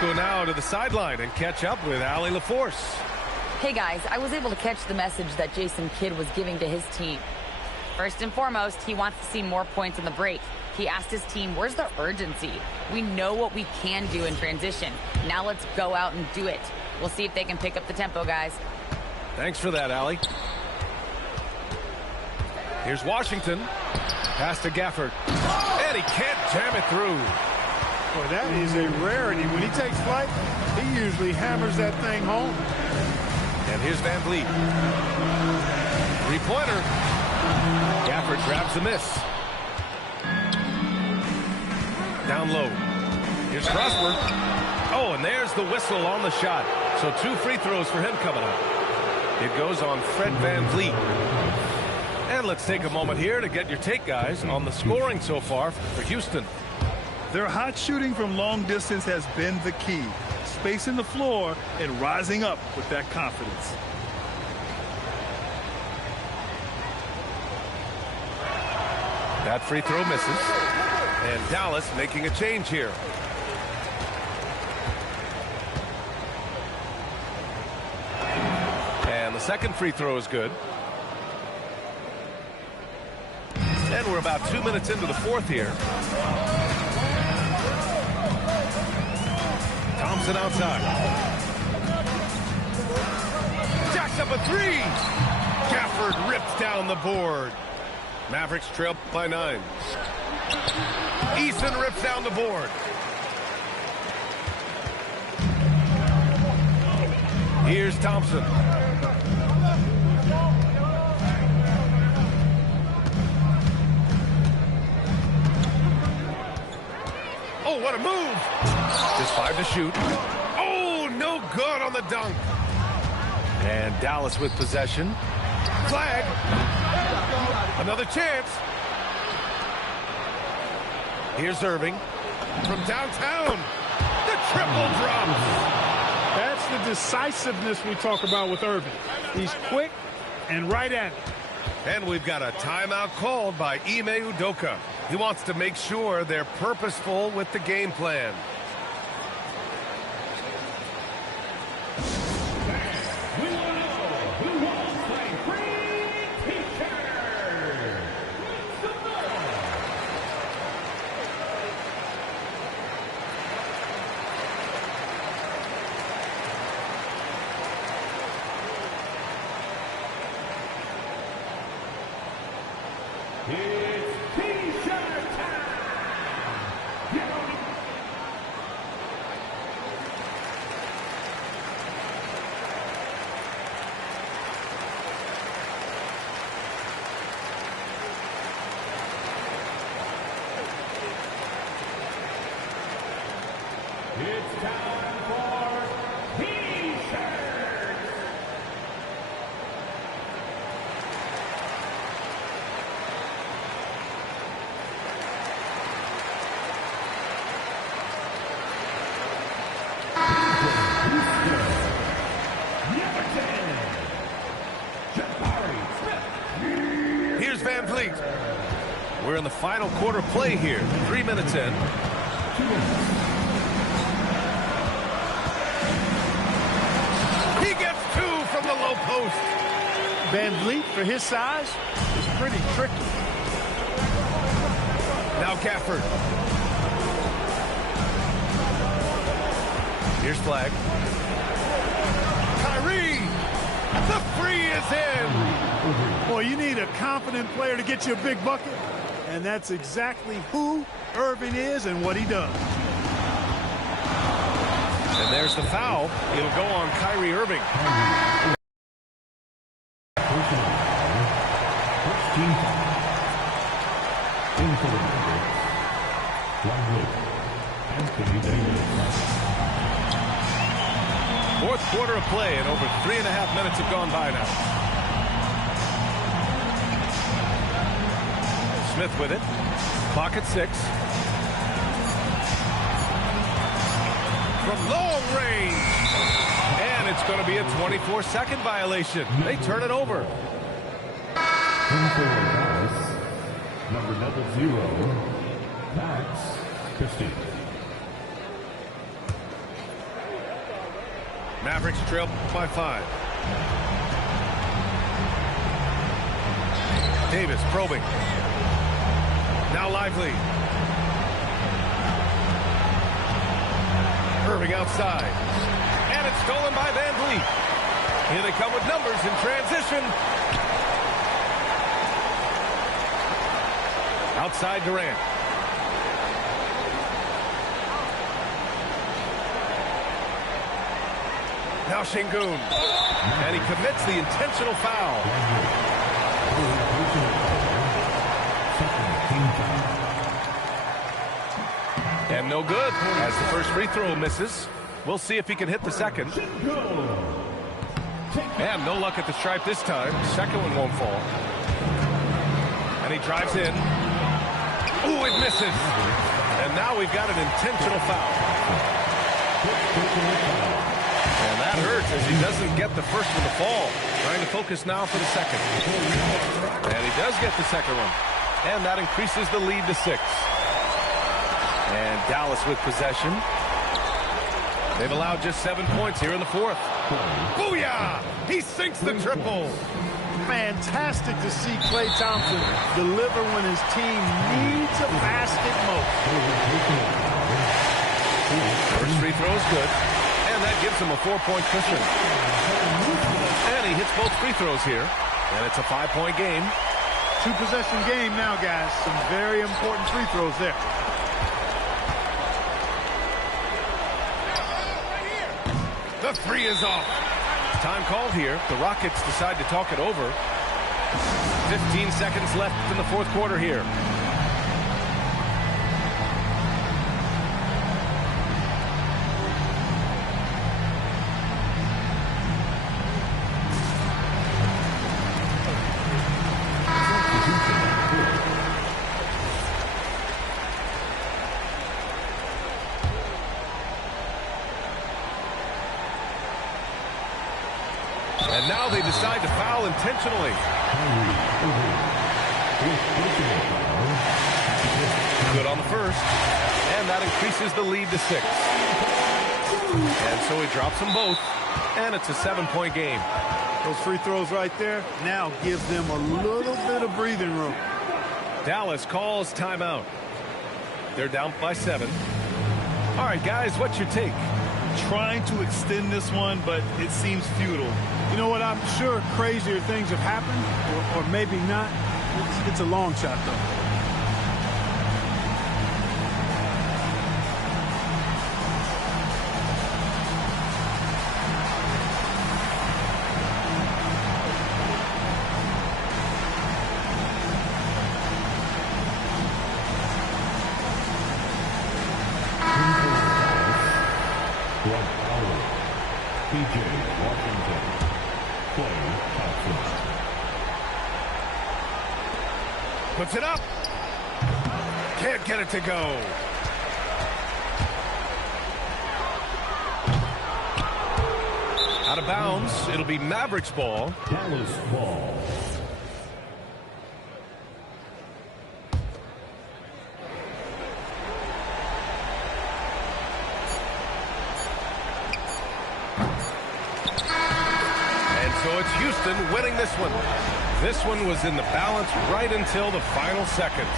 Go now to the sideline and catch up with Allie LaForce. Hey guys, I was able to catch the message that Jason Kidd was giving to his team. First and foremost, he wants to see more points in the break. He asked his team, where's the urgency? We know what we can do in transition. Now let's go out and do it. We'll see if they can pick up the tempo, guys. Thanks for that, Allie. Here's Washington. Pass to Gafford. And he can't jam it through. Boy, that is a rarity. When he takes flight, he usually hammers that thing home. And here's Van Vliet. Three-pointer. Gafford grabs the miss. Down low. Here's Prosper. Oh, and there's the whistle on the shot. So 2 free throws for him coming up. It goes on Fred Van Vliet. And let's take a moment here to get your take, guys, on the scoring so far for Houston. Their hot shooting from long distance has been the key. Spacing the floor and rising up with that confidence. That free throw misses. And Dallas making a change here. And the second free throw is good. And we're about 2 minutes into the fourth here. Thompson outside. Jacks up a three. Gafford rips down the board. Mavericks trail by 9. Eason rips down the board. Here's Thompson. Oh, what a move. Just 5 to shoot. Oh, no good on the dunk. And Dallas with possession. Flag. Another chance. Here's Irving from downtown. The triple drops. That's the decisiveness we talk about with Irving. He's quick and right at it. And we've got a timeout called by Ime Udoka. He wants to make sure they're purposeful with the game plan. It's time for T-shirts. Here's Van Vliet. We're in the final quarter play here. 3 minutes in. He gets 2 from the low post. Van Vliet, for his size, is pretty tricky. Now Gafford. Here's Flag. Kyrie. The free is in. Boy, you need a confident player to get you a big bucket. And that's exactly who Irving is and what he does. And there's the foul. It'll go on Kyrie Irving. Fourth quarter of play, and over 3.5 minutes have gone by now. Smith with it. Clock at 6. From long range. And it's going to be a 24-second violation. They turn it over. Number 0, Max Christie. Mavericks trail by 5. Davis probing. Now Lively. Irving outside. And it's stolen by Van Vliet. Here they come with numbers in transition. Outside Durant. Now Şengün. And he commits the intentional foul. And no good as the first free throw misses. We'll see if he can hit the second. And no luck at the stripe this time. Second one won't fall. And he drives in. Ooh, it misses. And now we've got an intentional foul. And that hurts as he doesn't get the first one to fall. Trying to focus now for the second. And he does get the second one. And that increases the lead to 6. And Dallas with possession. They've allowed just 7 points here in the fourth. Booyah! He sinks the triple. Fantastic to see Klay Thompson deliver when his team needs a basket most. First free throw is good. gives him a 4-point cushion. And he hits both free throws here. And it's a 5-point game. 2-possession game now, guys. Some very important free throws there. The three is off. Time called here. The Rockets decide to talk it over. 15 seconds left in the fourth quarter here. And now they decide to foul intentionally. Good on the first. And that increases the lead to 6. And so he drops them both. And it's a 7-point game. Those free throws right there now give them a little bit of breathing room. Dallas calls timeout. They're down by 7. All right, guys, what's your take? Trying to extend this one, but it seems futile. You know what? I'm sure crazier things have happened, or maybe not. It's a long shot, though. PJ Washington, Klay Thompson. Puts it up. Can't get it to go. Out of bounds. It'll be Mavericks ball. Dallas ball. So it's Houston winning this one. This one was in the balance right until the final seconds.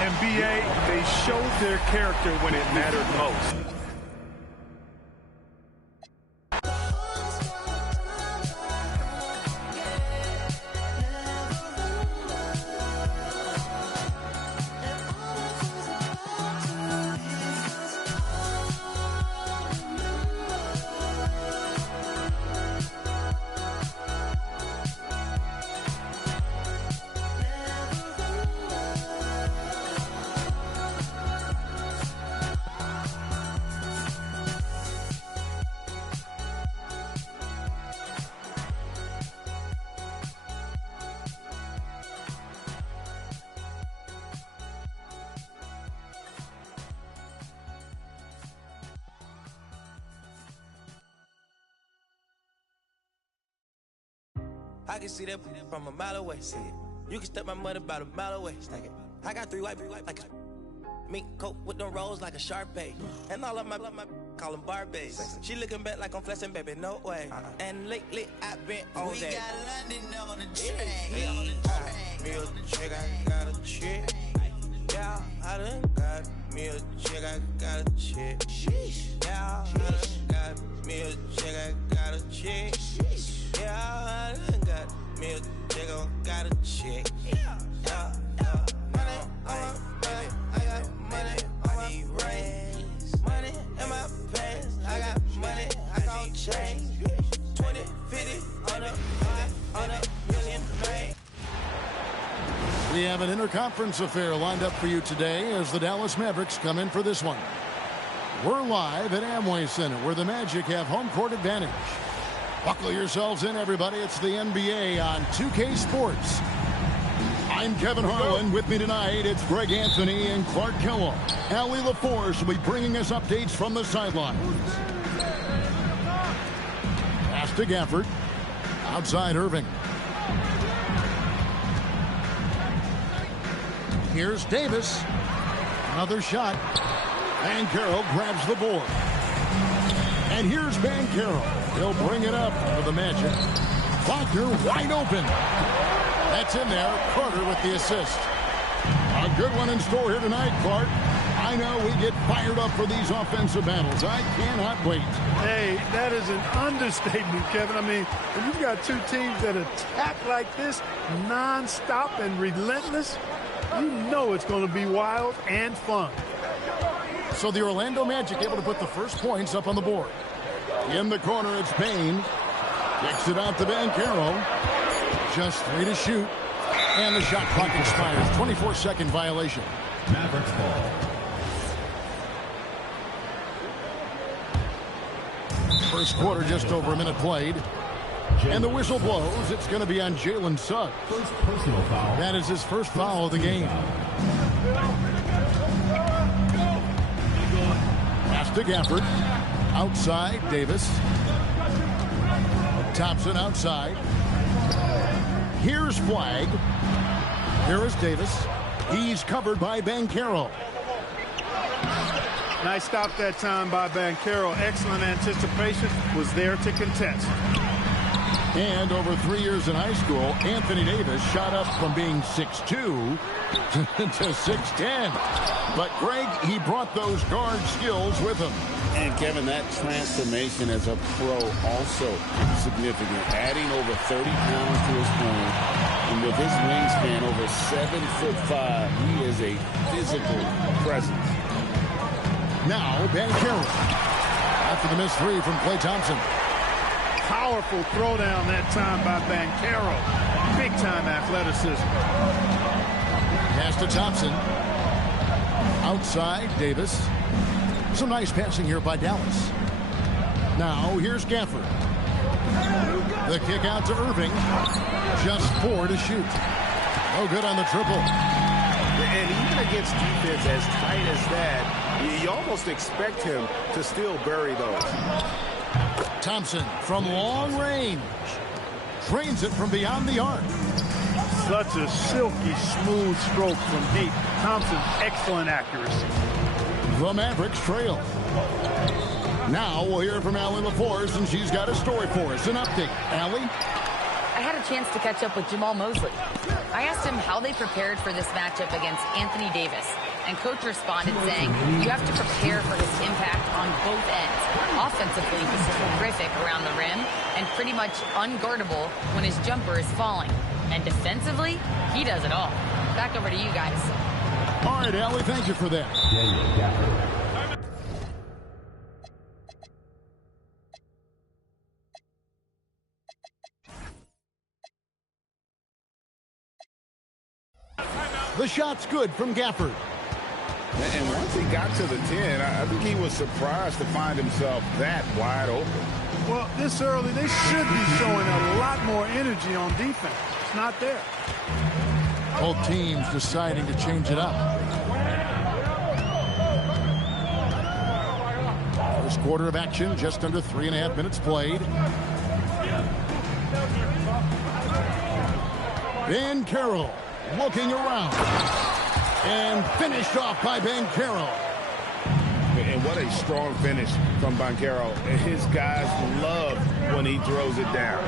And BA, they showed their character when it mattered most. I can see that from a mile away. See it. You can step my money about a mile away. Stack it. I got 3 white like a mink coat with them rolls like a Sharpay. And all of my call them Barbies. She looking back like I'm flexing, baby, no way. And lately I've been on that. We got London on the track. Me a chick, I got a chick. Yeah, I done got me a chick, I got a chick. Yeah, I done got me a chick, I got a chick. Yeah, I done got me a chick, I got a chick. Yeah, money on my baby, I got money on my brains. Money in my pants, I got money, I gon' change. 20, 50, on a million man. We have an interconference affair lined up for you today as the Dallas Mavericks come in for this one. We're live at Amway Center where the Magic have home court advantage. Buckle yourselves in, everybody. It's the NBA on 2K Sports. I'm Kevin Harlan. With me tonight, it's Greg Anthony and Clark Kellogg. Allie LaForce will be bringing us updates from the sidelines. Pass to Gafford. Outside Irving. Here's Davis. Another shot. Banchero grabs the board. And here's Banchero. He'll bring it up for the Magic. Wagner wide open. That's in there. Carter with the assist. A good one in store here tonight, Clark. I know we get fired up for these offensive battles. I cannot wait. Hey, that is an understatement, Kevin. I mean, when you've got two teams that attack like this, nonstop and relentless, you know it's going to be wild and fun. So the Orlando Magic able to put the first points up on the board. In the corner, it's Payne. Kicks it out to Banchero. Just 3 to shoot. And the shot clock expires. 24-second violation. Mavericks ball. First quarter, just over a minute played. And the whistle blows. It's going to be on Jalen Suggs. First personal foul. That is his first foul of the game. Pass to Gafford. Outside, Davis. Thompson outside. Here's Flagg. Here is Davis. He's covered by Banchero. Nice stop that time by Banchero. Excellent anticipation. Was there to contest. And over 3 years in high school, Anthony Davis shot up from being 6'2" to 6'10". But, Greg, he brought those guard skills with him. And, Kevin, that transformation as a pro also significant. Adding over 30 pounds to his frame. And with his wingspan over 7'5", he is a physical presence. Now, Banchero. After the missed three from Klay Thompson. Powerful throwdown that time by Banchero. Big-time athleticism. Pass to Thompson. Outside, Davis. Some nice passing here by Dallas. Now, here's Gafford. The kick out to Irving. Just 4 to shoot. No good on the triple. And even against defense as tight as that, you almost expect him to still bury those. Thompson from long range. Trains it from beyond the arc. Such a silky, smooth stroke from deep. Thompson, excellent accuracy. The Mavericks trail. Now we'll hear from Allie LaForce, and she's got a story for us. An update. Allie? I had a chance to catch up with Jamal Mosley. I asked him how they prepared for this matchup against Anthony Davis. And coach responded saying, you have to prepare for his impact on both ends. Offensively, he's terrific around the rim and pretty much unguardable when his jumper is falling. And defensively, he does it all. Back over to you guys. All right, Allie, thank you for that. The shot's good from Gafford. And once he got to the 10, I think he was surprised to find himself that wide open. Well, this early, they should be showing a lot more energy on defense. It's not there. Both teams deciding to change it up. First quarter of action, just under 3.5 minutes played. Banchero looking around. And finished off by Banchero. And what a strong finish from Banchero. His guys love when he throws it down.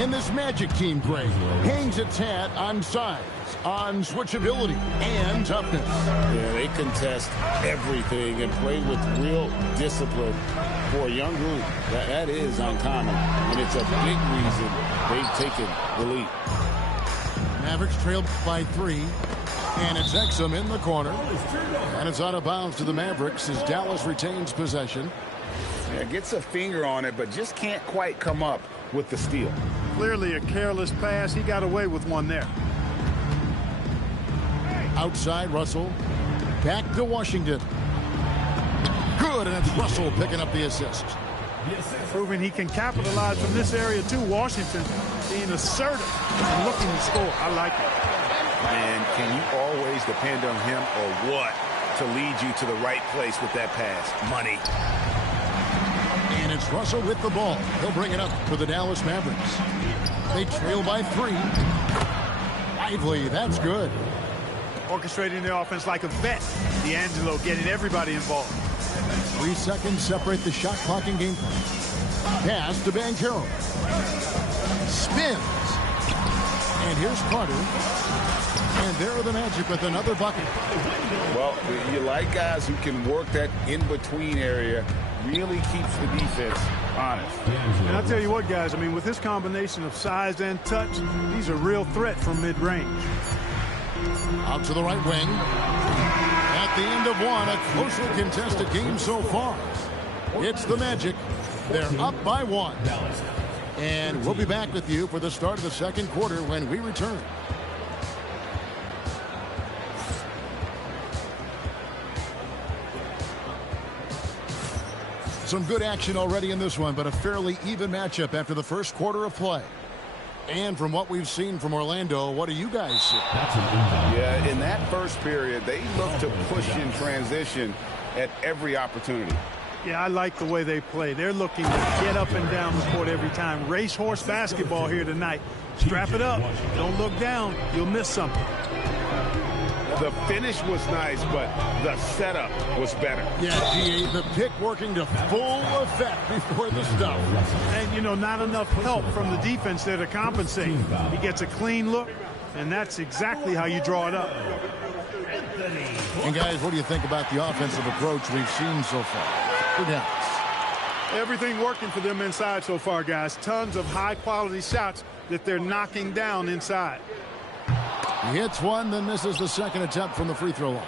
And this Magic team, Greg, hangs its hat on size, on switchability, and toughness. Yeah, they contest everything and play with real discipline. For a young group, that is uncommon. And it's a big reason they've taken the lead. Mavericks trailed by 3. And it's Exum in the corner. And it's out of bounds to the Mavericks as Dallas retains possession. Yeah, gets a finger on it, but just can't quite come up with the steal. Clearly a careless pass. He got away with one there. Outside, Russell. Back to Washington. Good, and it's Russell picking up the assist. Proving he can capitalize from this area, too. Washington being assertive and looking to score. I like it. And can you always depend on him or what to lead you to the right place with that pass? Money. And it's Russell with the ball. He'll bring it up for the Dallas Mavericks. They trail by 3. Lively, that's good. Orchestrating the offense like a vet. D'Angelo getting everybody involved. 3 seconds separate the shot clock and game plan. Pass to Banchero. Spins. And here's Carter. And there are the Magic with another bucket. Well, you like guys who can work that in-between area, really keeps the defense honest. And I'll tell you what, guys, I mean, with this combination of size and touch, he's a real threat from mid-range. Out to the right wing. At the end of one, a closely contested game so far. It's the Magic. They're up by 1. And we'll be back with you for the start of the second quarter when we return. Some good action already in this one, but a fairly even matchup after the first quarter of play. And from what we've seen from Orlando, what do you guys see? Yeah, in that first period, they look to push in transition at every opportunity. Yeah, I like the way they play. They're looking to get up and down the court every time. Racehorse basketball here tonight. Strap it up. Don't look down. You'll miss something. The finish was nice, but the setup was better. Yeah, G.A., the pick working to full effect before the stuff. And, you know, not enough help from the defense there to compensate. He gets a clean look, and that's exactly how you draw it up. And, guys, what do you think about the offensive approach we've seen so far? Everything working for them inside so far, guys. Tons of high-quality shots that they're knocking down inside. He hits one, then misses the second attempt from the free throw line.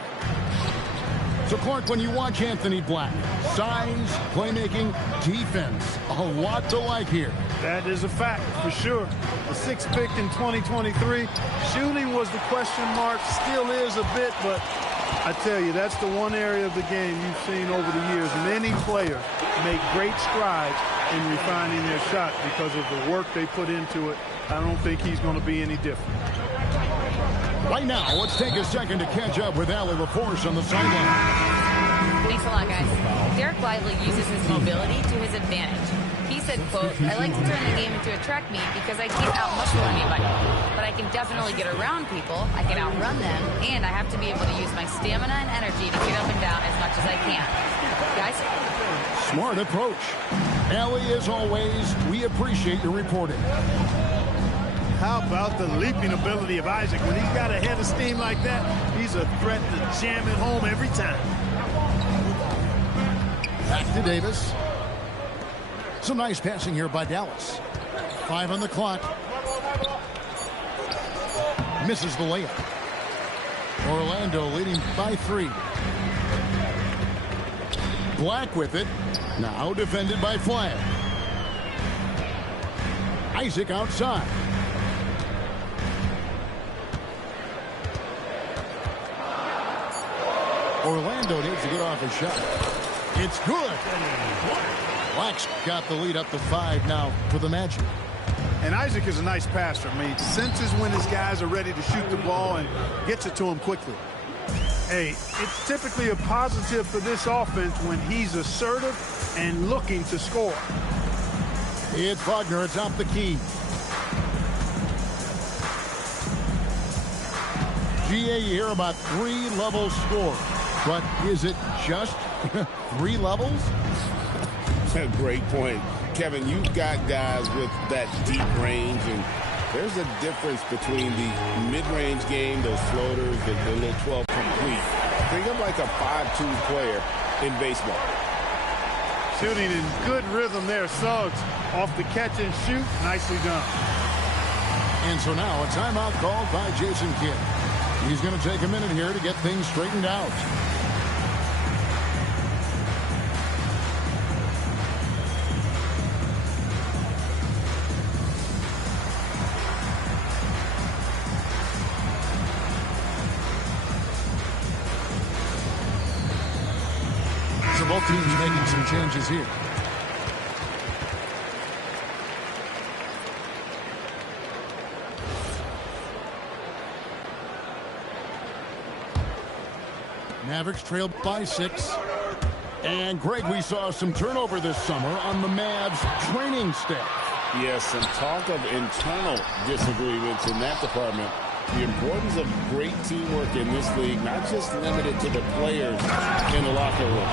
So, Clark, when you watch Anthony Black, size, playmaking, defense, a lot to like here. That is a fact, for sure. The 6th pick in 2023. Shooting was the question mark, still is a bit, but I tell you, that's the one area of the game you've seen over the years. Many players make great strides in refining their shot because of the work they put into it. I don't think he's going to be any different. Right now, let's take a second to catch up with Allie LaForce on the sideline. Thanks a lot, guys. Derek Lively uses his mobility to his advantage. He said, quote, "I like to turn the game into a track meet because I can't outmuscle anybody. But I can definitely get around people, I can outrun them, and I have to be able to use my stamina and energy to get up and down as much as I can." Guys? Smart approach. Allie, as always, we appreciate your reporting. How about the leaping ability of Isaac? When he's got a head of steam like that, he's a threat to jam it home every time. Back to Davis. Some nice passing here by Dallas. 5 on the clock. Misses the layup. Orlando leading by 3. Black with it. Now defended by Flagg. Isaac outside. Orlando needs to get off his shot. It's good. Black's got the lead up to 5 now for the Magic. And Isaac is a nice passer. I mean, senses when his guys are ready to shoot the ball and gets it to him quickly. Hey, it's typically a positive for this offense when he's assertive and looking to score. It's Wagner atop the key. GA, you hear about 3-level score. But is it just 3 levels? Great point. Kevin, you've got guys with that deep range, and there's a difference between the mid-range game, those floaters, the little 12 complete. Think of like a 5-2 player in baseball. Shooting in good rhythm there. Suggs off the catch and shoot. Nicely done. And so now a timeout called by Jason Kidd. He's going to take a minute here to get things straightened out. So both teams making some changes here. Mavericks trailed by 6. And, Greg, we saw some turnover this summer on the Mavs training staff. Yes, some talk of internal disagreements in that department. The importance of great teamwork in this league, not just limited to the players in the locker room.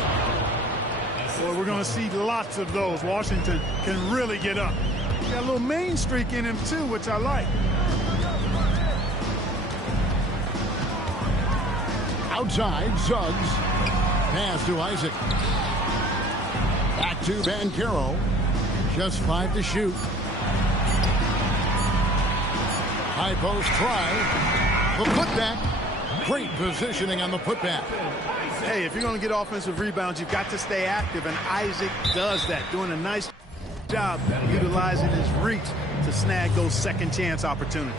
Well, we're going to see lots of those. Washington can really get up. He's got a little main streak in him, too, which I like. Outside, Suggs. Pass to Isaac. Back to Banchero. Just 5 to shoot. High post try. The putback. Great positioning on the putback. Hey, if you're going to get offensive rebounds, you've got to stay active, and Isaac does that, doing a nice job utilizing his reach to snag those second chance opportunities.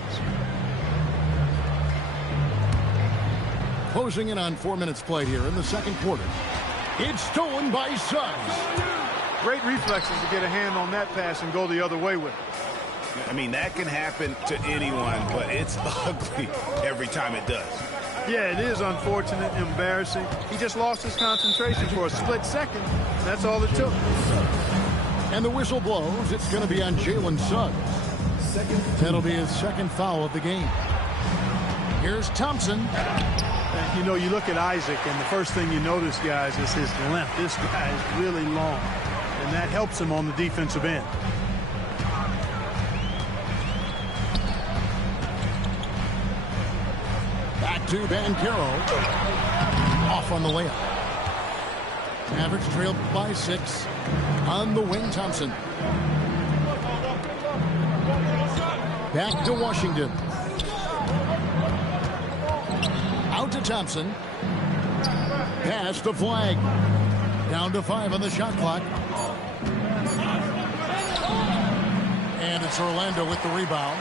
Closing in on 4 minutes played here in the second quarter. It's stolen by Suggs. Great reflexes to get a hand on that pass and go the other way with it. I mean, that can happen to anyone, but it's ugly every time it does. Yeah, it is unfortunate, embarrassing. He just lost his concentration for a split second. That's all it took. And the whistle blows. It's going to be on Jalen Suggs. That'll be his second foul of the game. Here's Thompson. You know, you look at Isaac, and the first thing you notice, guys, is his length. This guy is really long, and that helps him on the defensive end. Back to Banchero. Off on the layup. Mavericks trailed by 6. On the wing, Thompson. Back to Washington. Out to Thompson. Pass to Flag. Down to 5 on the shot clock. And it's Orlando with the rebound.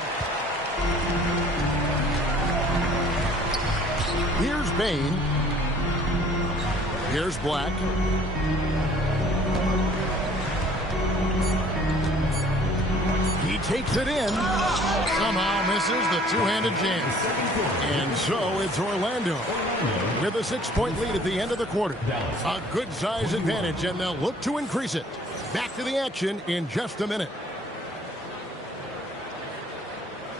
Here's Bane. Here's Black. He takes it in. Somehow misses the two-handed jam. And so it's Orlando with a 6-point lead at the end of the quarter. A good size advantage, and they'll look to increase it. Back to the action in just a minute.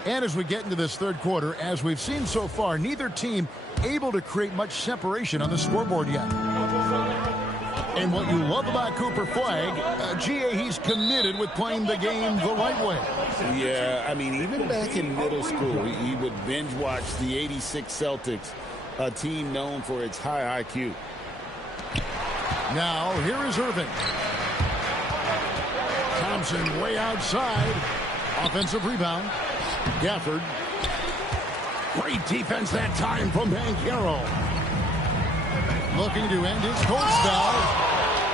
And as we get into this third quarter, as we've seen so far, neither team able to create much separation on the scoreboard yet. And what you love about Cooper Flag, GA, he's committed with playing the game the right way. Yeah, I mean, even back in middle school, he would binge watch the '86 Celtics, a team known for its high IQ. Now, here is Irving. Thompson way outside. Offensive rebound. Gafford. Great defense that time from Banchero. Looking to end his cold spell.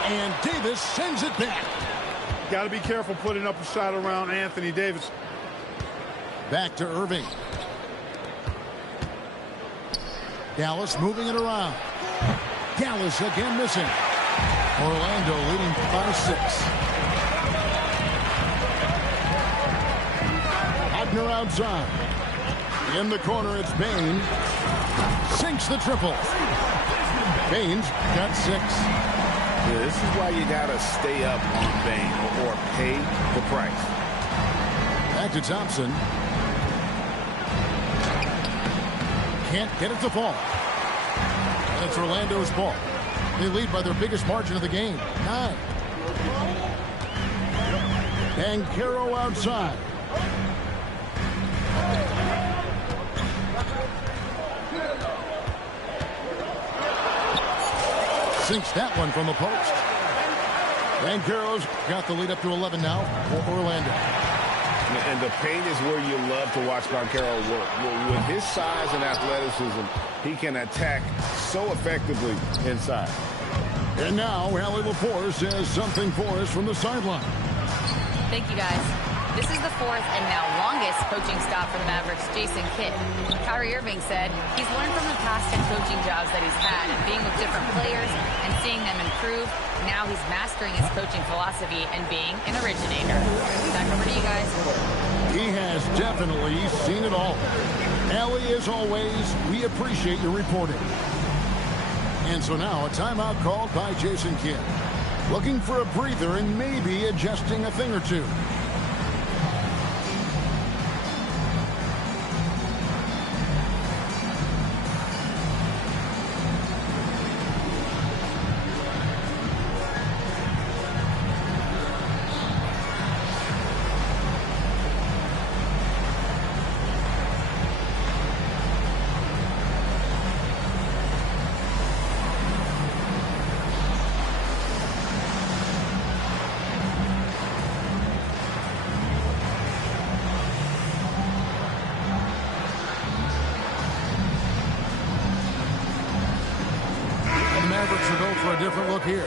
And Davis sends it back. Got to be careful putting up a shot around Anthony Davis. Back to Irving. Dallas moving it around. Dallas again missing. Orlando leading by 6. Abner outside. In the corner, it's Bane. Sinks the triple. Bane's got 6. Yeah, this is why you got to stay up on Bane or pay the price. Back to Thompson. Can't get it to fall. And it's Orlando's ball. They lead by their biggest margin of the game, 9. Banchero outside. Sinks that one from the post. Banchero's got the lead up to 11 now for Orlando. And the paint is where you love to watch Banchero work. With his size and athleticism, he can attack so effectively inside. And now, Allie Lepore says something for us from the sideline. Thank you, guys. This is the 4th and now longest coaching stop for the Mavericks, Jason Kidd. Kyrie Irving said he's learned from the past 10 coaching jobs that he's had and being with different players and seeing them improve. Now he's mastering his coaching philosophy and being an originator. Back over to you guys. He has definitely seen it all. Allie, as always, we appreciate your reporting. And so now a timeout called by Jason Kidd. Looking for a breather and maybe adjusting a thing or two. different look here.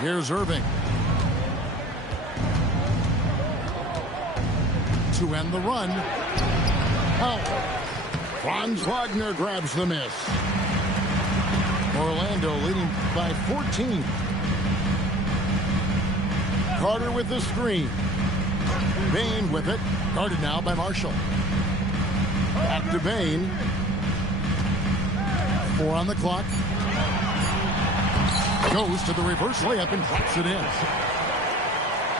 Here's Irving. To end the run. Franz Wagner grabs the miss. Orlando leading by 14. Carter with the screen. Bain with it. Guarded now by Marshall. Back to Bain. 4 on the clock. Goes to the reverse layup and drops it in.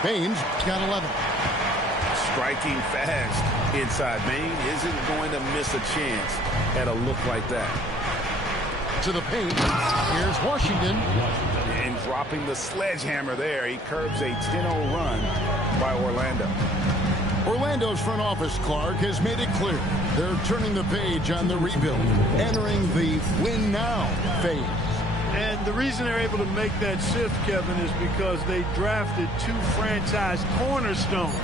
Bain's got 11. Striking fast inside. Bain isn't going to miss a chance at a look like that. To the paint. Here's Washington. And dropping the sledgehammer there. He curbs a 10-0 run by Orlando. Orlando's front office, Clark, has made it clear they're turning the page on the rebuild, entering the win now phase. And the reason they're able to make that shift, Kevin, is because they drafted 2 franchise cornerstones.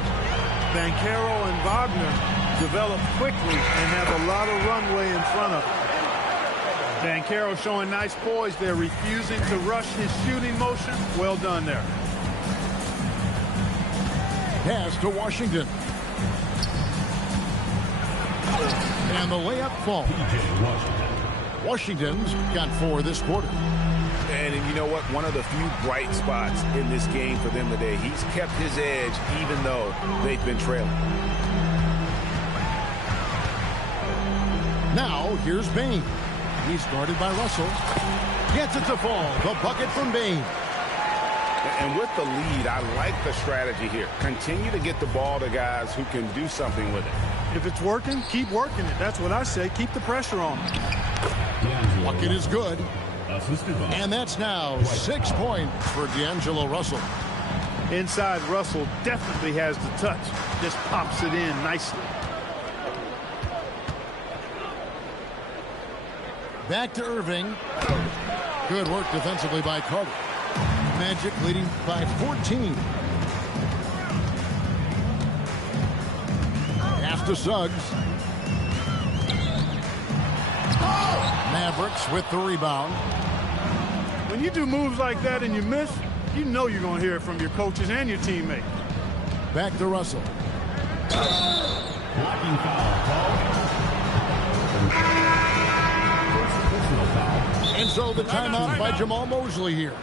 Banchero and Wagner develop quickly and have a lot of runway in front of them. Banchero showing nice poise there, refusing to rush his shooting motion. Well done there. Pass to Washington. And the layup falls. Washington's got 4 this quarter. And you know what? One of the few bright spots in this game for them today. He's kept his edge even though they've been trailing. Now, here's Bain. He's guarded by Russell. Gets it to fall. The bucket from Bain. And with the lead, I like the strategy here. Continue to get the ball to guys who can do something with it. If it's working, keep working it. That's what I say. Keep the pressure on. Bucket is good. And that's now 6 points for D'Angelo Russell. Inside, Russell definitely has the touch. Just pops it in nicely. Back to Irving. Good work defensively by Carter. Magic leading by 14. Pass to Suggs. Mavericks with the rebound. When you do moves like that and you miss, you know you're going to hear it from your coaches and your teammates. Back to Russell. And so the timeout by Jamal Mosley here.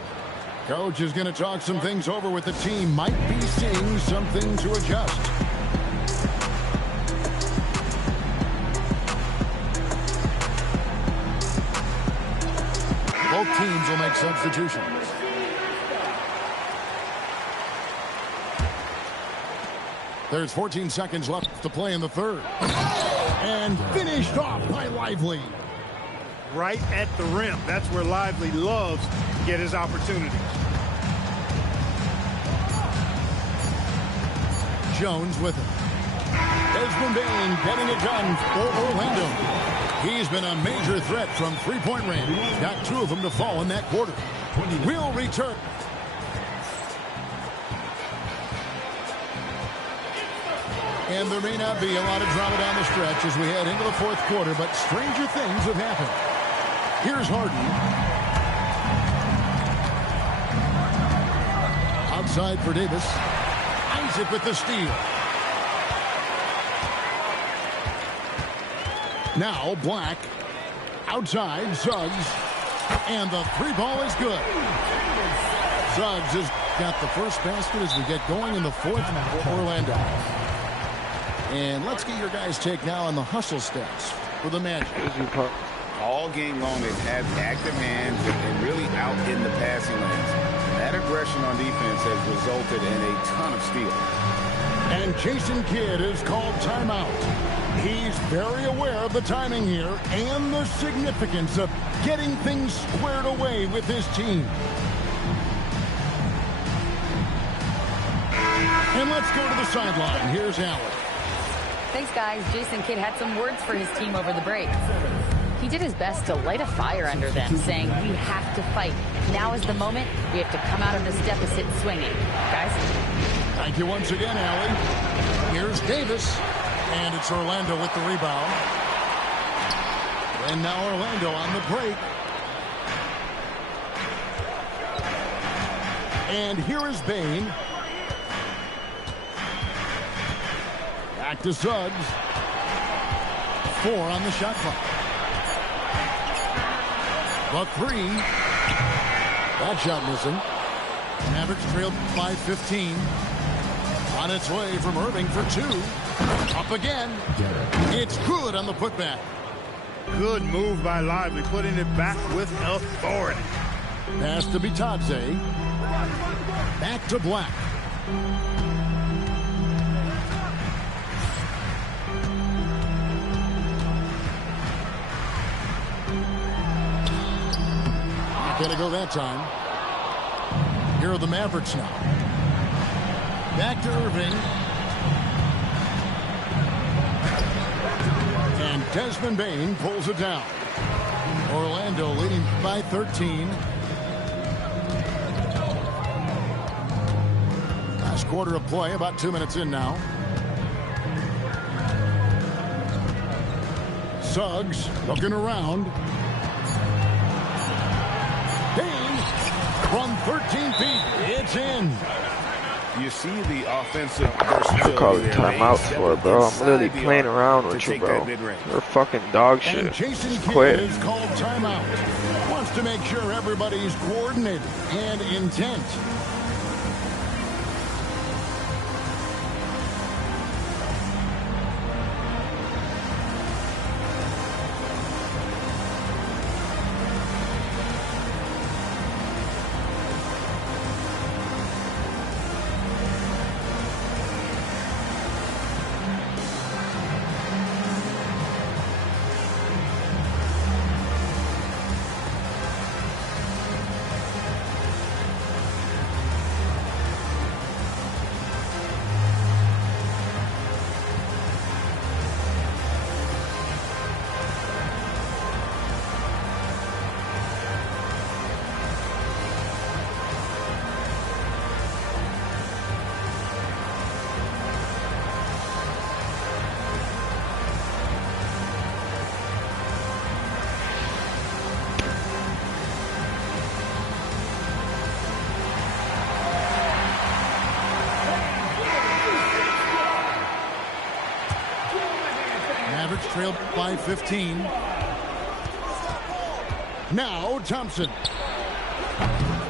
Coach is going to talk some things over with the team. Might be seeing something to adjust. Both teams will make substitutions. There's 14 seconds left to play in the third. And finished off by Lively. Right at the rim. That's where Lively loves to get his opportunities. Jones with him. Desmond Bain getting it done for Orlando. He's been a major threat from three-point range. Got 2 of them to fall in that quarter. Will return. And there may not be a lot of drama down the stretch as we head into the 4th quarter, but stranger things have happened. Here's Harden. Outside for Davis. Isaac with the steal. Now Black. Outside, Suggs. And the 3-ball is good. Suggs has got the first basket as we get going in the 4th for Orlando. And let's get your guys' take now on the hustle stats for the Magic. All game long, they've had active hands and really out in the passing lanes. That aggression on defense has resulted in a ton of steals. And Jason Kidd is called timeout. He's very aware of the timing here and the significance of getting things squared away with his team. And let's go to the sideline. Here's Allen. Thanks, guys. Jason Kidd had some words for his team over the break. He did his best to light a fire under them, saying, we have to fight. Now is the moment. We have to come out of this deficit swinging. Guys? Thank you once again, Allie. Here's Davis. And it's Orlando with the rebound. And now Orlando on the break. And here is Bane. Back to Suggs. 4 on the shot clock. The 3. That shot missing. Mavericks trailed by 15. On its way from Irving for 2. Up again. It's good on the putback. Good move by Lively, putting it back with authority. Pass to Bitadze. Back to Black. Not going to go that time. Here are the Mavericks now. Back to Irving. And Desmond Bane pulls it down. Orlando leading by 13. Last quarter of play, about 2 minutes in now. Suggs looking around. Bane from 13 feet. It's in. You see the offensive versatility. I call it timeout for it, bro. I'm literally playing around with you, bro. You're fucking dog shit. And Jason Kidd Quit. is called timeout. Wants to make sure everybody's coordinated and intent. Mavericks trailed by 15. Now Thompson.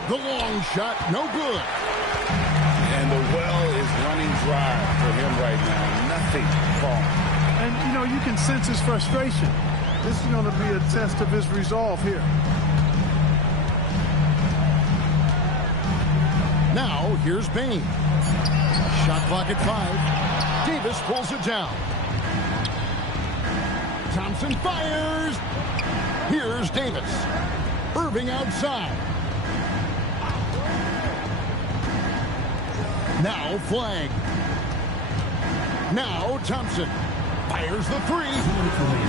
The long shot, no good. And the well is running dry for him right now. Nothing falling. And, you know, you can sense his frustration. This is going to be a test of his resolve here. Now, here's Bane. Shot clock at 5. Davis pulls it down. Thompson fires. Here's Davis. Irving outside. Now Flag. Now Thompson. Fires the 3.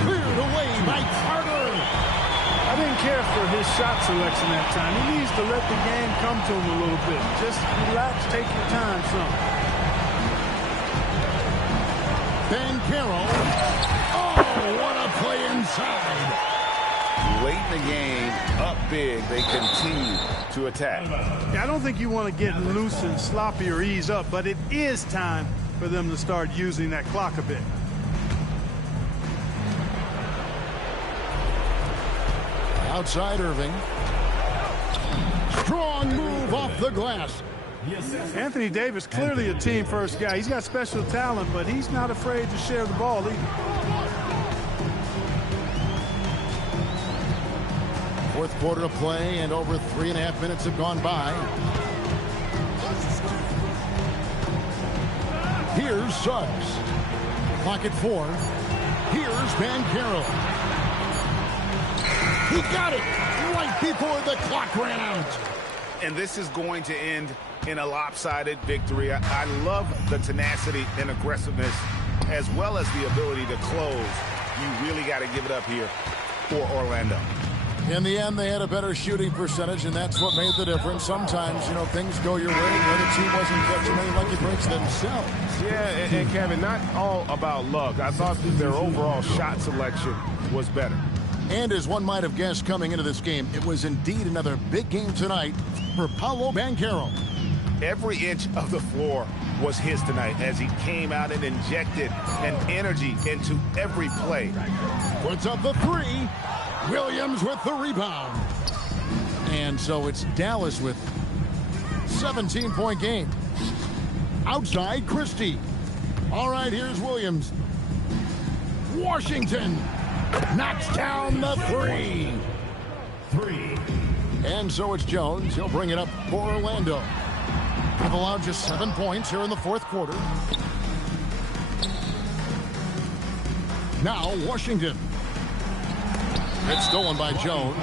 Cleared away by Carter. I didn't care for his shot selection that time. He needs to let the game come to him a little bit. Just relax, take your time some. Banchero. Oh, what a play inside. Late in the game, up big, they continue to attack. Yeah, I don't think you want to get loose and sloppy or ease up, but it is time for them to start using that clock a bit. Outside Irving. Strong move off the glass. Anthony Davis, clearly a team-first guy. He's got special talent, but he's not afraid to share the ball either. Fourth quarter of play, and over 3.5 minutes have gone by. Here's Suggs. Clock at 4. Here's Banchero. He got it right before the clock ran out. And this is going to end in a lopsided victory. I love the tenacity and aggressiveness as well as the ability to close. You really got to give it up here for Orlando. In the end, they had a better shooting percentage, and that's what made the difference. Sometimes, you know, things go your way. The other team wasn't catching many lucky breaks themselves. Yeah, and Kevin, not all about luck. I thought their overall shot selection was better. And as one might have guessed coming into this game, it was indeed another big game tonight for Paolo Banchero. Every inch of the floor was his tonight as he came out and injected an energy into every play. Puts up the three. Williams with the rebound. And so it's Dallas with 17-point game. Outside, Christie. All right, here's Williams. Washington knocks down the three. And so it's Jones. He'll bring it up for Orlando. They've allowed just 7 points here in the fourth quarter. Now Washington. It's stolen by Jones.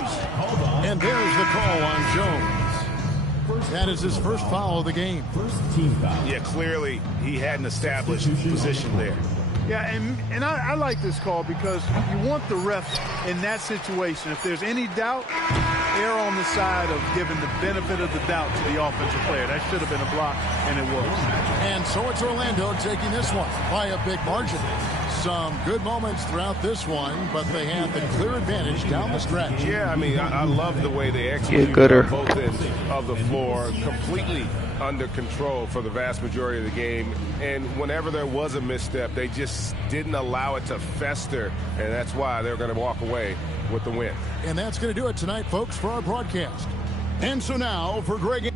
And there's the call on Jones. That is his first foul of the game. Yeah, clearly he had an established position there. Yeah, and I like this call because you want the ref in that situation. If there's any doubt, err on the side of giving the benefit of the doubt to the offensive player. That should have been a block, and it was. And so it's Orlando taking this one by a big margin. Some good moments throughout this one, but they had the clear advantage down the stretch. Yeah, I mean, I love the way they executed on both ends of the floor, completely under control for the vast majority of the game. And whenever there was a misstep, they just didn't allow it to fester, and that's why they're going to walk away with the win. And that's going to do it tonight, folks, for our broadcast. And so now for Greg.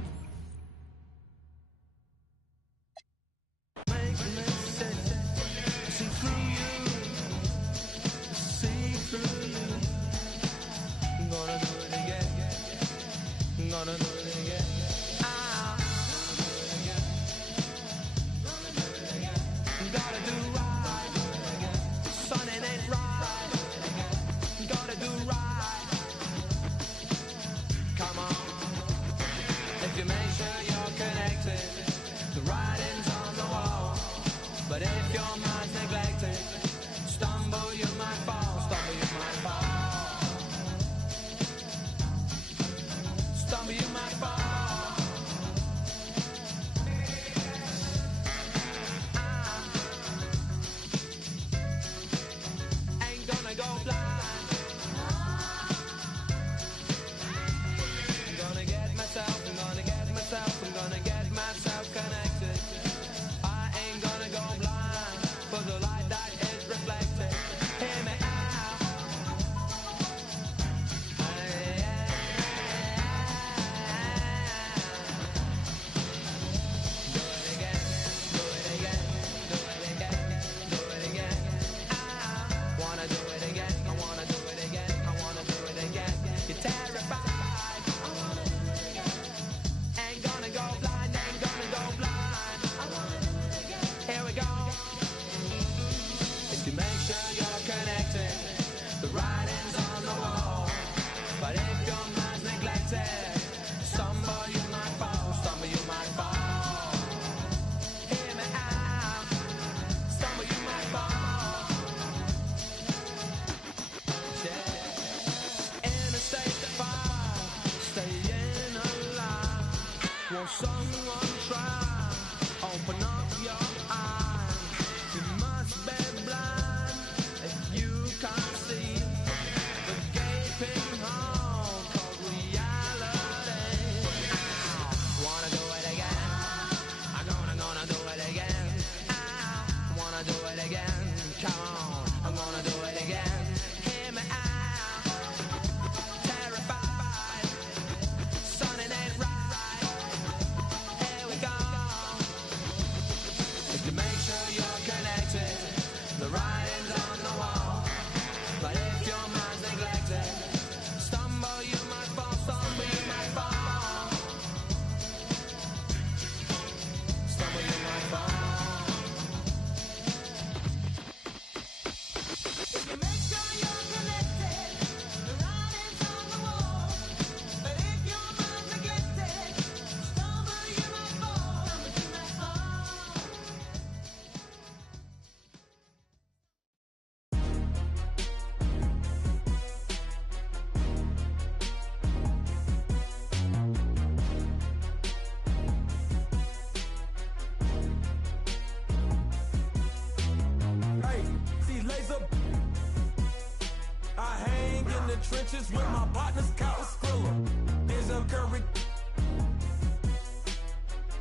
the trenches with my partners, Kyle Skrilla. There's a Curry.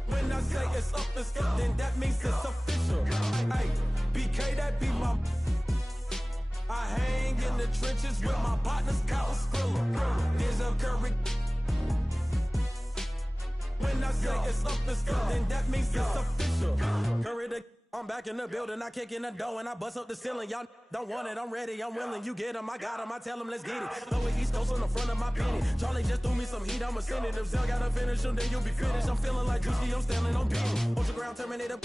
When I say it's up, it's up, then that means it's official. Hey, BK, that be my. I hang in the trenches with my partners, Kyle Skrilla. There's a Curry. When I say it's up, it's up, then that means it's official. Curry the. I'm back in the building, I kick in the door and I bust up the ceiling. Y'all don't want it, I'm ready, I'm willing. You get them, I got them, I tell them, let's get it. Lower East Coast on the front of my penny. Charlie just threw me some heat, I'ma send it. If Zell gotta finish them, then you'll be finished. I'm feeling like Juicy, I'm standing on beat. Ultra ground Terminator.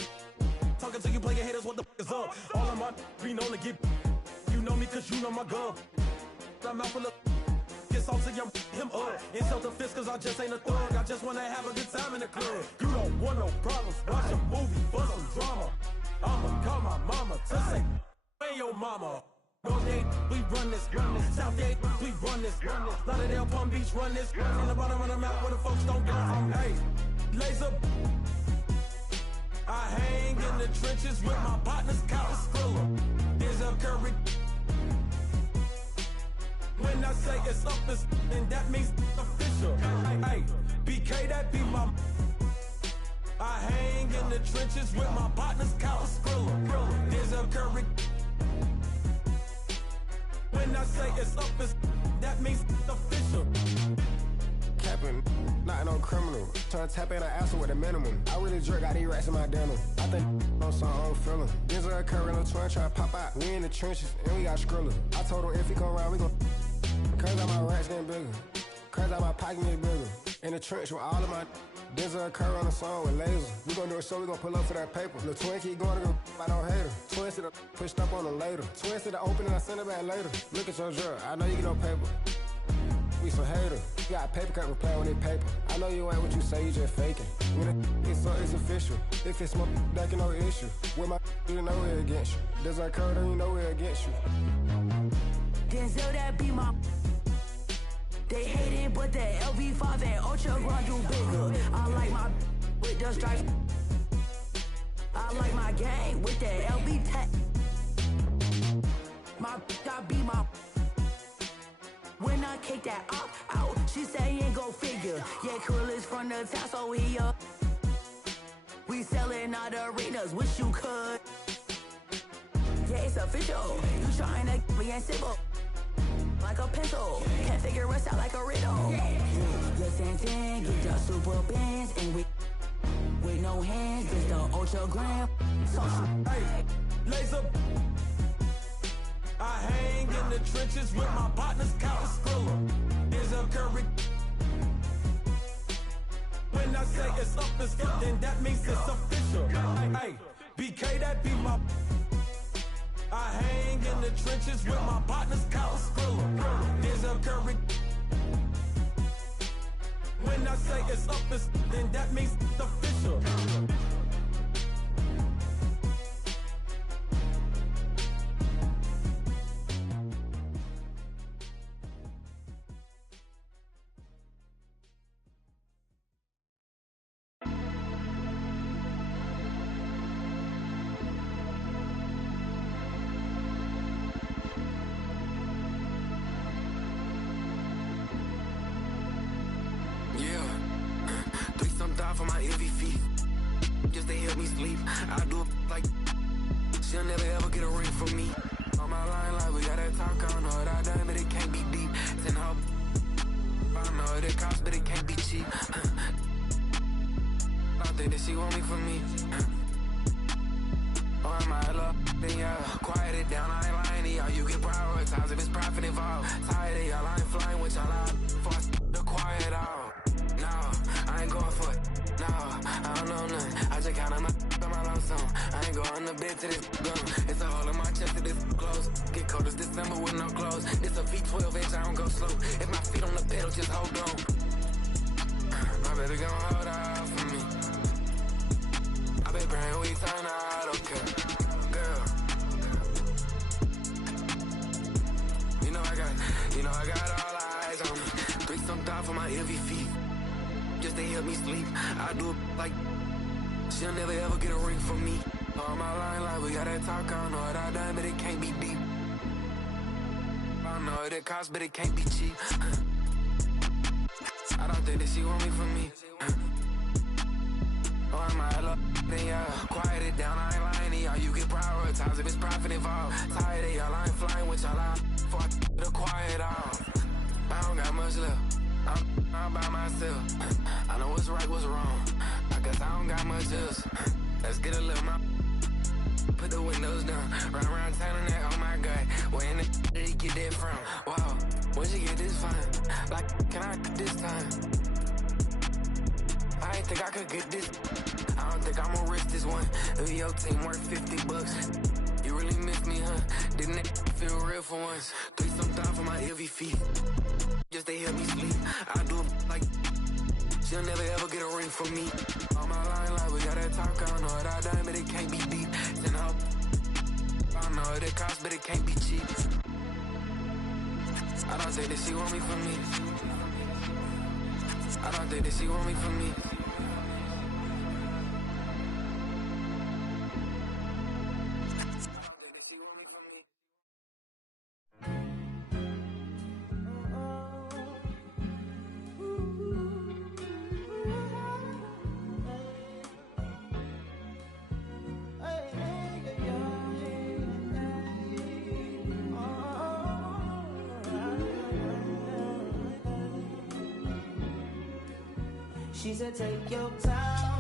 Talking to you player haters, what the f is up? All of my be known to get. You know me cause you know my girl. I'm out for the. Get salty, him up. Insult the fist cause I just ain't a thug. I just wanna have a good time in the club. You don't want no problems, watch a movie for some drama. I'ma call my mama to say, hey your mama. North Gate, we run this. South Gate, we run this. Lauderdale, Palm Beach, run this. In the bottom of the map where the folks don't go. Hey, laser. I hang in the trenches with my partners, Kyle Skrilla. There's a Curry. When I say it's up, it's then that means official. Hey, BK, that be my. I hang in the trenches with my partners, Kyle Skrilla. There's a Curry. When I say it's up, it's that means official. Capping, not no criminal. Trying to tap in an asshole with a minimum. I really jerk, got these rats in my denim. I think on some own feeling. There's a Curry on the twin trying to pop out. We in the trenches and we got Skrilla. I told him if he come around, we gon' crazy out my rats getting bigger. Crazy out my pocket getting bigger. In the trench with all of my. There's a Curry on the song with lasers. We gon' do it so we gon' pull up for that paper. The twin keep going to go, I don't hate her. Twin said pushed up on her later. Twin said open and I send it back later. Look at your drug, I know you get no paper. We some hater. You got paper cut reply on their paper. I know you ain't what you say, you just faking. When it's so it's official. If it's smoke, that can no issue. With my you know we're against you. There's a Curry, you know we're against you. Denzel, that be my. They hate it, but the LV5 and Ultra Grand do bigger. I like my with the stripes. I like my gang with the LV tech. My I be my. When I kick that out, she say ain't go figure. Yeah, Krill is from the town, so he up. We selling out arenas, wish you could. Yeah, it's official. You trying to be in civil. Like a pencil, can't figure us out like a riddle. Listen, get your super bands and with no hands, it's the Ultra Gram. Hey, laser. I hang in the trenches with my partners, Kyle Skrilla. There's a Curry. When I say it's up, it's up, then that means it's official. Hey, BK, that be my. I hang in the trenches with my partners, Kyle Skrilla. There's a Curry. When I say it's up, it's then that means it's official. For my heavy feet, just to help me sleep. I do it like she'll never ever get a ring from me. On my line, like we gotta talk. I don't know what I done, but it can't be deep. Send her, I know what it costs, but it can't be cheap. I think that she want me for me. Oh, am I love? Then yeah, quiet it down. I ain't lying to y'all. You get prioritized if it's profit involved. Tired of y'all, I ain't flying with y'all. I force the quiet out. No, I ain't going for it. No, I don't know nothing. I just count on my lump sum. I ain't going to bed to this gun. It's a hole in my chest to this close. Get cold as December with no clothes. This a V12 inch, I don't go slow. If my feet on the pedal, just hold on. My baby gon' hold out for me. I been praying we turn out okay. Girl, you know I got all eyes on me. 3-some thought for my heavy feet. Just to help me sleep. I do it like she'll never ever get a ring from me. On my line, like we gotta talk. I don't know what I done, but it can't be deep. I don't know what it costs, but it can't be cheap. I don't think that she want me for me. Oh, am I hella? Then yeah, quiet it down, I ain't lying to y'all. You get prioritized if it's profit involved. Tired of y'all, I ain't flying with y'all. Before I the quiet off. I don't got much left. I'm by myself. I know what's right, what's wrong. I guess I don't got much else. Let's get a little more. Put the windows down. Run around town and that, oh my God. Where in the did he get that from? Wow, where'd you get this fine? Like, can I get this time? I ain't think I could get this. I don't think I'm gonna risk this one. If your team worth $50, you really miss me, huh? Didn't it feel real for once? 3-some-thousand for my heavy feet. Just they help me sleep. I do it like she'll never ever get a ring from me. On my line, like we gotta talk. I don't know what I done, but it can't be deep. Then I don't know what it costs, but it can't be cheap. I don't think that she want me for me. I don't think that she want me for me. She said, take your time.